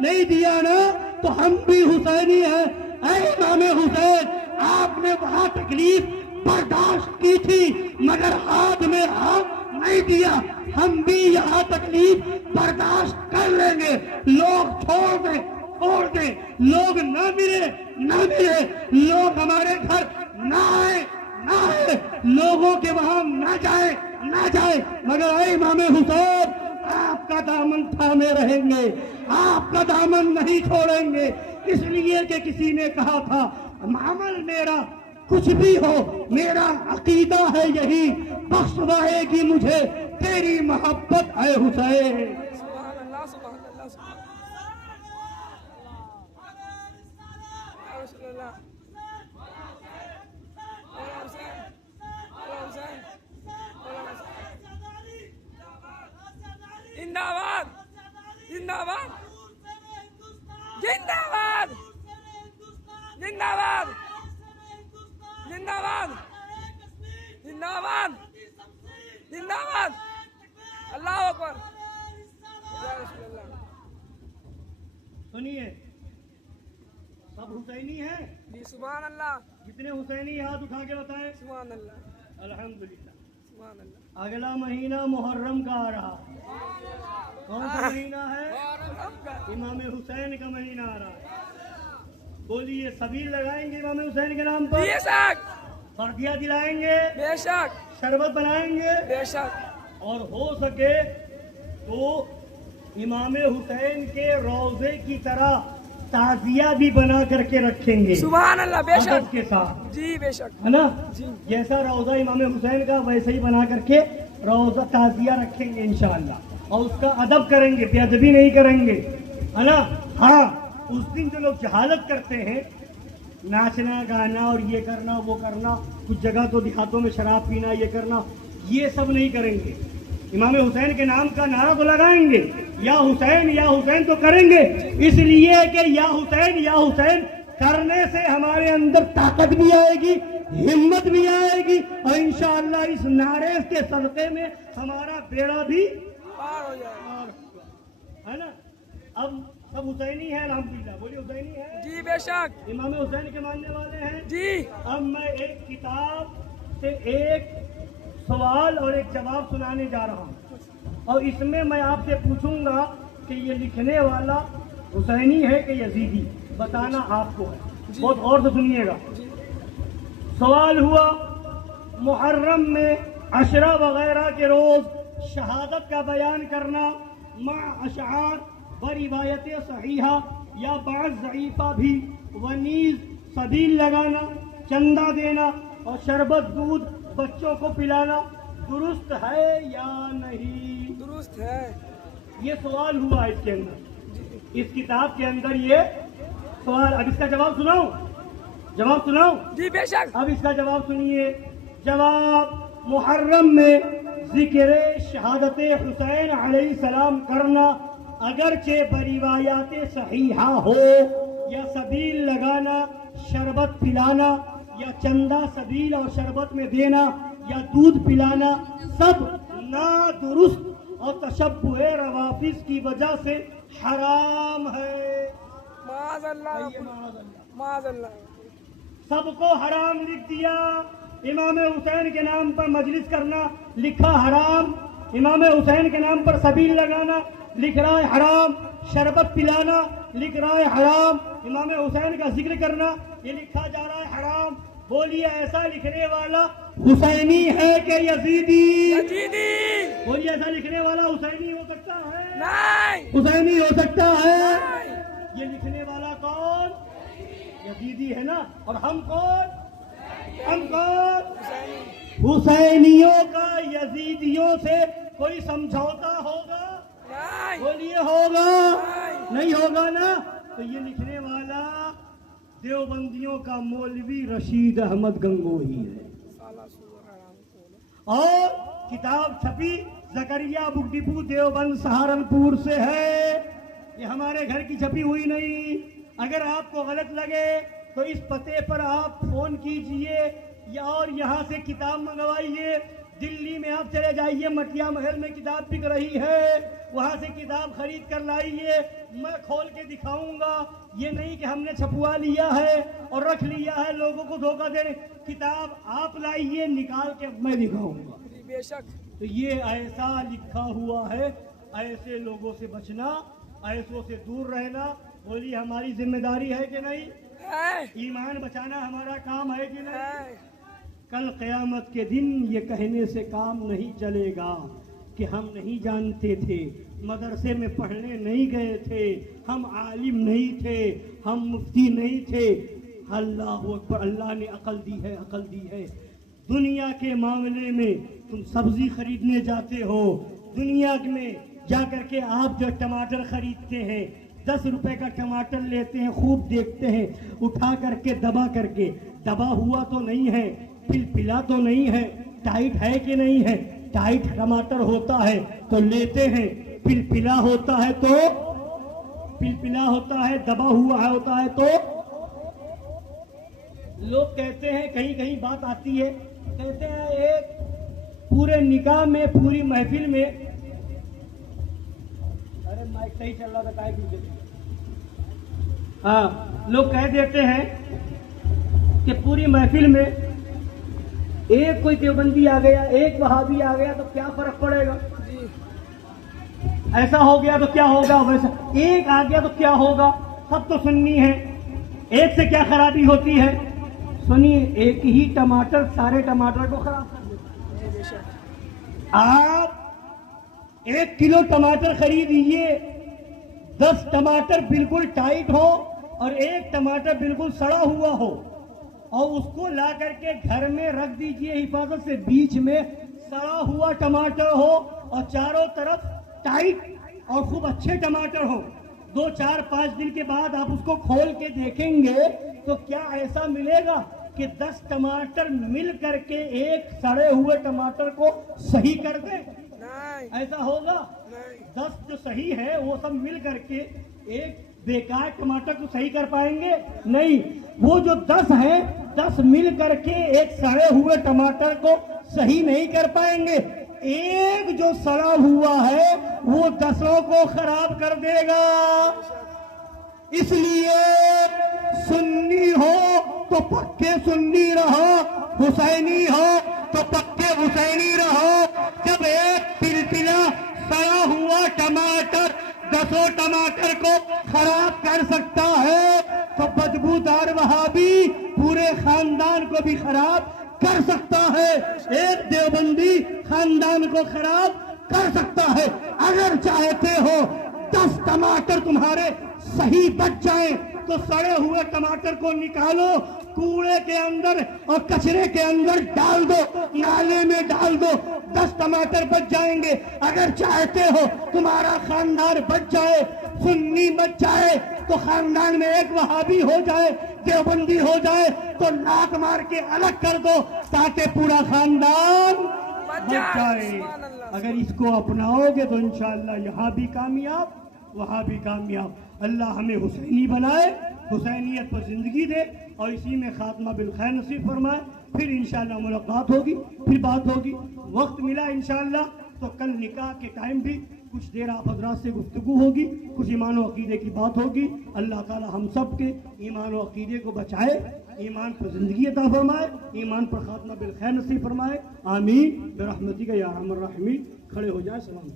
نہیں دیا نا؟ تو ہم بھی حسینی ہیں۔ اے امام حسین آپ نے وہاں تکلیف برداشت کی تھی مگر ہاتھ میں ہاتھ نہیں دیا. ہم بھی یہاں تکلیف برداشت کر لیں گے. لوگ چھوڑ دیں لوگ نہ ملے لوگ ہمارے گھر نہ آئے لوگوں کے وہاں نہ جائے مگر اے امام حسین آپ کا دامن تھامے رہیں گے, آپ کا دامن نہیں چھوڑیں گے. اس لیے کہ کسی نے کہا تھا عمل میرا کچھ بھی ہو میرا عقیدہ ہے یہی, بخشوائے گی مجھے تیری محبت اے حسین. سبحان اللہ سبحان اللہ سبحان اللہ. یا رسول اللہ مولا حسین مولا حسین مولا حسین. زندہ باد زندہ باد زندہ باد زندہ باد زندہ باد زندہ باد زندہ باد. اللہ اکبر. یا رسول اللہ. سنیے سب حسینی ہیں؟ جی سبحان اللہ جتنے حسینی ہاتھ اٹھا کے بتائیں. سبحان اللہ الحمدللہ. سبحان اللہ. اگلا مہینہ محرم کا آ رہا ہے. کون سا مہینہ ہے؟ امام حسین کا مہینہ آ رہا ہے. بولیے سبیل لگائیں گے امام حسین کے نام پر, بے شک فردیاں دلائیں گے, بے شک شربت بنائیں گے, بے شک. اور ہو سکے تو امام حسین کے روضے کی طرح تعزیہ بھی بنا کر کے رکھیں گے سبحان اللہ. بے ادب شک کے ساتھ, جی بے شک ہے نا. جی جیسا روضہ امام حسین کا ویسے ہی بنا کر کے روضہ تعزیہ رکھیں گے انشاءاللہ, اور اس کا ادب کریں گے, بے ادبی نہیں کریں گے, ہے نا. ہاں اس دن جو لوگ جہالت کرتے ہیں, ناچنا گانا اور یہ کرنا وہ کرنا, کچھ جگہ تو دیہاتوں میں شراب پینا یہ کرنا, یہ سب نہیں کریں گے. امام حسین کے نام کا نعرہ تو لگائیں گے, یا حسین تو کریں گے, اس لیے کہ یا حسین کرنے سے ہمارے اندر طاقت بھی آئے گی, ہمت بھی آئے گی, اور انشاءاللہ اس نعرے کے صدقے میں ہمارا بیڑا بھی پار ہو جائے. پار ہوگا, ہے نا. اب سب حسینی ہے الحمدللہ, بولیے حسینی ہے, جی بے شک امام حسین کے ماننے والے ہیں. جی. اب میں ایک کتاب سے ایک سوال اور ایک جواب سنانے جا رہا ہوں, اور اس میں آپ سے پوچھوں گا کہ یہ لکھنے والا حسینی ہے کہ یزیدی, بتانا آپ کو ہے. بہت غور سے سنیے گا. سوال ہوا محرم میں عشرہ وغیرہ کے روز شہادت کا بیان کرنا مع اشعار و روایت صحیحہ یا بعض ضعیفہ بھی, ونیز سبیل لگانا, چندہ دینا اور شربت دودھ بچوں کو پلانا درست ہے یا نہیں؟ درست ہے. یہ سوال ہوا اس کے اندر, اس کتاب کے اندر یہ سوال. اب اس کا جواب سناؤں؟ جی بے شک. اب اس کا جواب سنیے. جواب: محرم میں ذکر شہادت حسین علیہ السلام کرنا اگرچہ بروایات صحیحہ ہو, یا سبیل لگانا, شربت پلانا, یا چندہ سبیل اور شربت میں دینا, یا دودھ پلانا, سب نادرست اور تشبہ روافض کی وجہ سے حرام ہے. معاذ اللہ معاذ اللہ. سب کو حرام لکھ دیا. امام حسین کے نام پر مجلس کرنا لکھا حرام, امام حسین کے نام پر سبیل لگانا لکھ رہا ہے حرام, شربت پلانا لکھ رہا ہے حرام, امام حسین کا ذکر کرنا یہ لکھا جا رہا ہے حرام. بولیے ایسا لکھنے والا حسینی ہے کہ یزیدی؟ یزیدی. بولیے ایسا لکھنے والا حسینی ہو سکتا ہے؟ نہیں. حسینی ہو سکتا ہے؟ نہیں. یہ لکھنے والا کون؟ یزیدی ہے نا. اور ہم کون؟ حسینیوں کا یزیدیوں سے کوئی سمجھوتا ہوگا؟ نہیں. بولیے ہوگا؟ نہیں ہوگا نا. تو یہ لکھنے والا دیوبندیوں کا مولوی رشید احمد گنگوہی ہے. سالہ سور حرام کھول. اور کتاب چھپی زکریا بک ڈپو دیوبند سہارنپور سے ہے. یہ ہمارے گھر کی چھپی ہوئی نہیں. اگر آپ کو غلط لگے تو اس پتے پر آپ فون کیجئے, یا اور یہاں سے کتاب منگوائیے. دلی میں آپ چلے جائیے, مٹیا محل میں کتاب بک رہی ہے, وہاں سے کتاب خرید کر لائیے, میں کھول کے دکھاؤں گا. یہ نہیں کہ ہم نے چھپوا لیا ہے اور رکھ لیا ہے لوگوں کو دھوکہ دینے. کتاب آپ لائیے, نکال کے میں دکھاؤں گا. بے شک. تو یہ ایسا لکھا ہوا ہے, ایسے لوگوں سے بچنا, ایسوں سے دور رہنا. بولیے ہماری ذمہ داری ہے کہ نہیں؟ ایمان بچانا ہمارا کام ہے کہ نہیں؟ کل قیامت کے دن یہ کہنے سے کام نہیں چلے گا کہ ہم نہیں جانتے تھے, مدرسے میں پڑھنے نہیں گئے تھے, ہم عالم نہیں تھے, ہم مفتی نہیں تھے. اللہ اکبر, اللہ نے عقل دی ہے, عقل دی ہے. دنیا کے معاملے میں تم سبزی خریدنے جاتے ہو, دنیا میں جا کر کے آپ جو ٹماٹر خریدتے ہیں, 10 روپے کا ٹماٹر لیتے ہیں, خوب دیکھتے ہیں, اٹھا کر کے دبا ہوا تو نہیں ہے, پلا تو نہیں ہے, ٹائٹ ہے کہ نہیں ہے. ٹائٹ ٹماٹر ہوتا ہے تو لیتے ہیں, پلا ہوتا ہے تو دبا ہوا ہوتا ہے تو لوگ کہتے ہیں, کہیں بات آتی ہے, کہتے ہیں ایک پورے نکاح میں, پوری محفل میں, ارے مائک صحیح چل رہا تھا, ہاں, لوگ کہہ دیتے ہیں کہ پوری محفل میں ایک کوئی دیوبندی آ گیا, ایک وہابی آ گیا تو کیا فرق پڑے گا؟ ایسا ہو گیا تو کیا ہوگا, ویسا ایک آ گیا تو کیا ہوگا؟ سب تو سنی ہے, ایک سے کیا خرابی ہوتی ہے؟ سنیے, ایک ہی ٹماٹر سارے ٹماٹر کو خراب کر دیتا ہے. آپ 1 کلو ٹماٹر خریدیے, 10 ٹماٹر بالکل ٹائٹ ہو اور 1 ٹماٹر بالکل سڑا ہوا ہو, اور اس کو لا کر کے گھر میں رکھ دیجئے حفاظت سے. بیچ میں سڑا ہوا ٹماٹر ہو اور چاروں طرف ٹائٹ اور خوب اچھے ٹماٹر ہو. 2 4 5 دن کے بعد آپ اس کو کھول کے دیکھیں گے تو کیا ایسا ملے گا کہ 10 ٹماٹر مل کر کے ایک سڑے ہوئے ٹماٹر کو صحیح کر دیں؟ ایسا ہوگا؟ 10 جو صحیح ہے وہ سب مل کر کے ایک بیکار ٹماٹر کو صحیح کر پائیں گے؟ نہیں. وہ جو 10 ہیں, 10 مل کر کے ایک سڑے ہوئے ٹماٹر کو صحیح نہیں کر پائیں گے. ایک جو سڑا ہوا ہے وہ 10 کو خراب کر دے گا. اس لیے سنی ہو تو پکے سنی رہو, حسینی ہو تو پکے حسینی رہو. جب ایک پلپلا سڑا ہوا ٹماٹر 10 ٹماٹر کو خراب کر سکتا ہے تو بدبودار وہابی پورے خاندان کو بھی خراب کر سکتا ہے. ایک دیوبندی خاندان کو خراب کر سکتا ہے. اگر چاہتے ہو 10 ٹماٹر تمہارے صحیح بچ جائیں تو سڑے ہوئے ٹماٹر کو نکالو, کوڑے کے اندر اور کچرے کے اندر ڈال دو, نالے میں ڈال دو, 10 ٹماٹر بچ جائیں گے. اگر چاہتے ہو تمہارا خاندان بچ جائے, سنی بچ جائے, تو خاندان میں ایک وہابی ہو جائے, دیوبندی ہو جائے تو لاک مار کے الگ کر دو تاکہ پورا خاندان بچ جائے. اگر اس کو اپناؤ گے تو انشاءاللہ یہاں بھی کامیاب, وہاں بھی کامیاب. اللہ ہمیں حسینی بنائے, حسینیت پر زندگی دے اور اسی میں خاتمہ بالخیر نصیب فرمائے. پھر انشاءاللہ ملاقات ہوگی, پھر بات ہوگی. وقت ملا انشاءاللہ تو کل نکاح کے ٹائم بھی کچھ دیر آپ حضرات سے گفتگو ہوگی, کچھ ایمان و عقیدے کی بات ہوگی. اللہ تعالی ہم سب کے ایمان و عقیدے کو بچائے, ایمان پر زندگی عطا فرمائے, ایمان پر خاتمہ بالخیر نصیب فرمائے. آمین برحمتک یا ارحم الراحمین. کھڑے ہو جائے, سلام.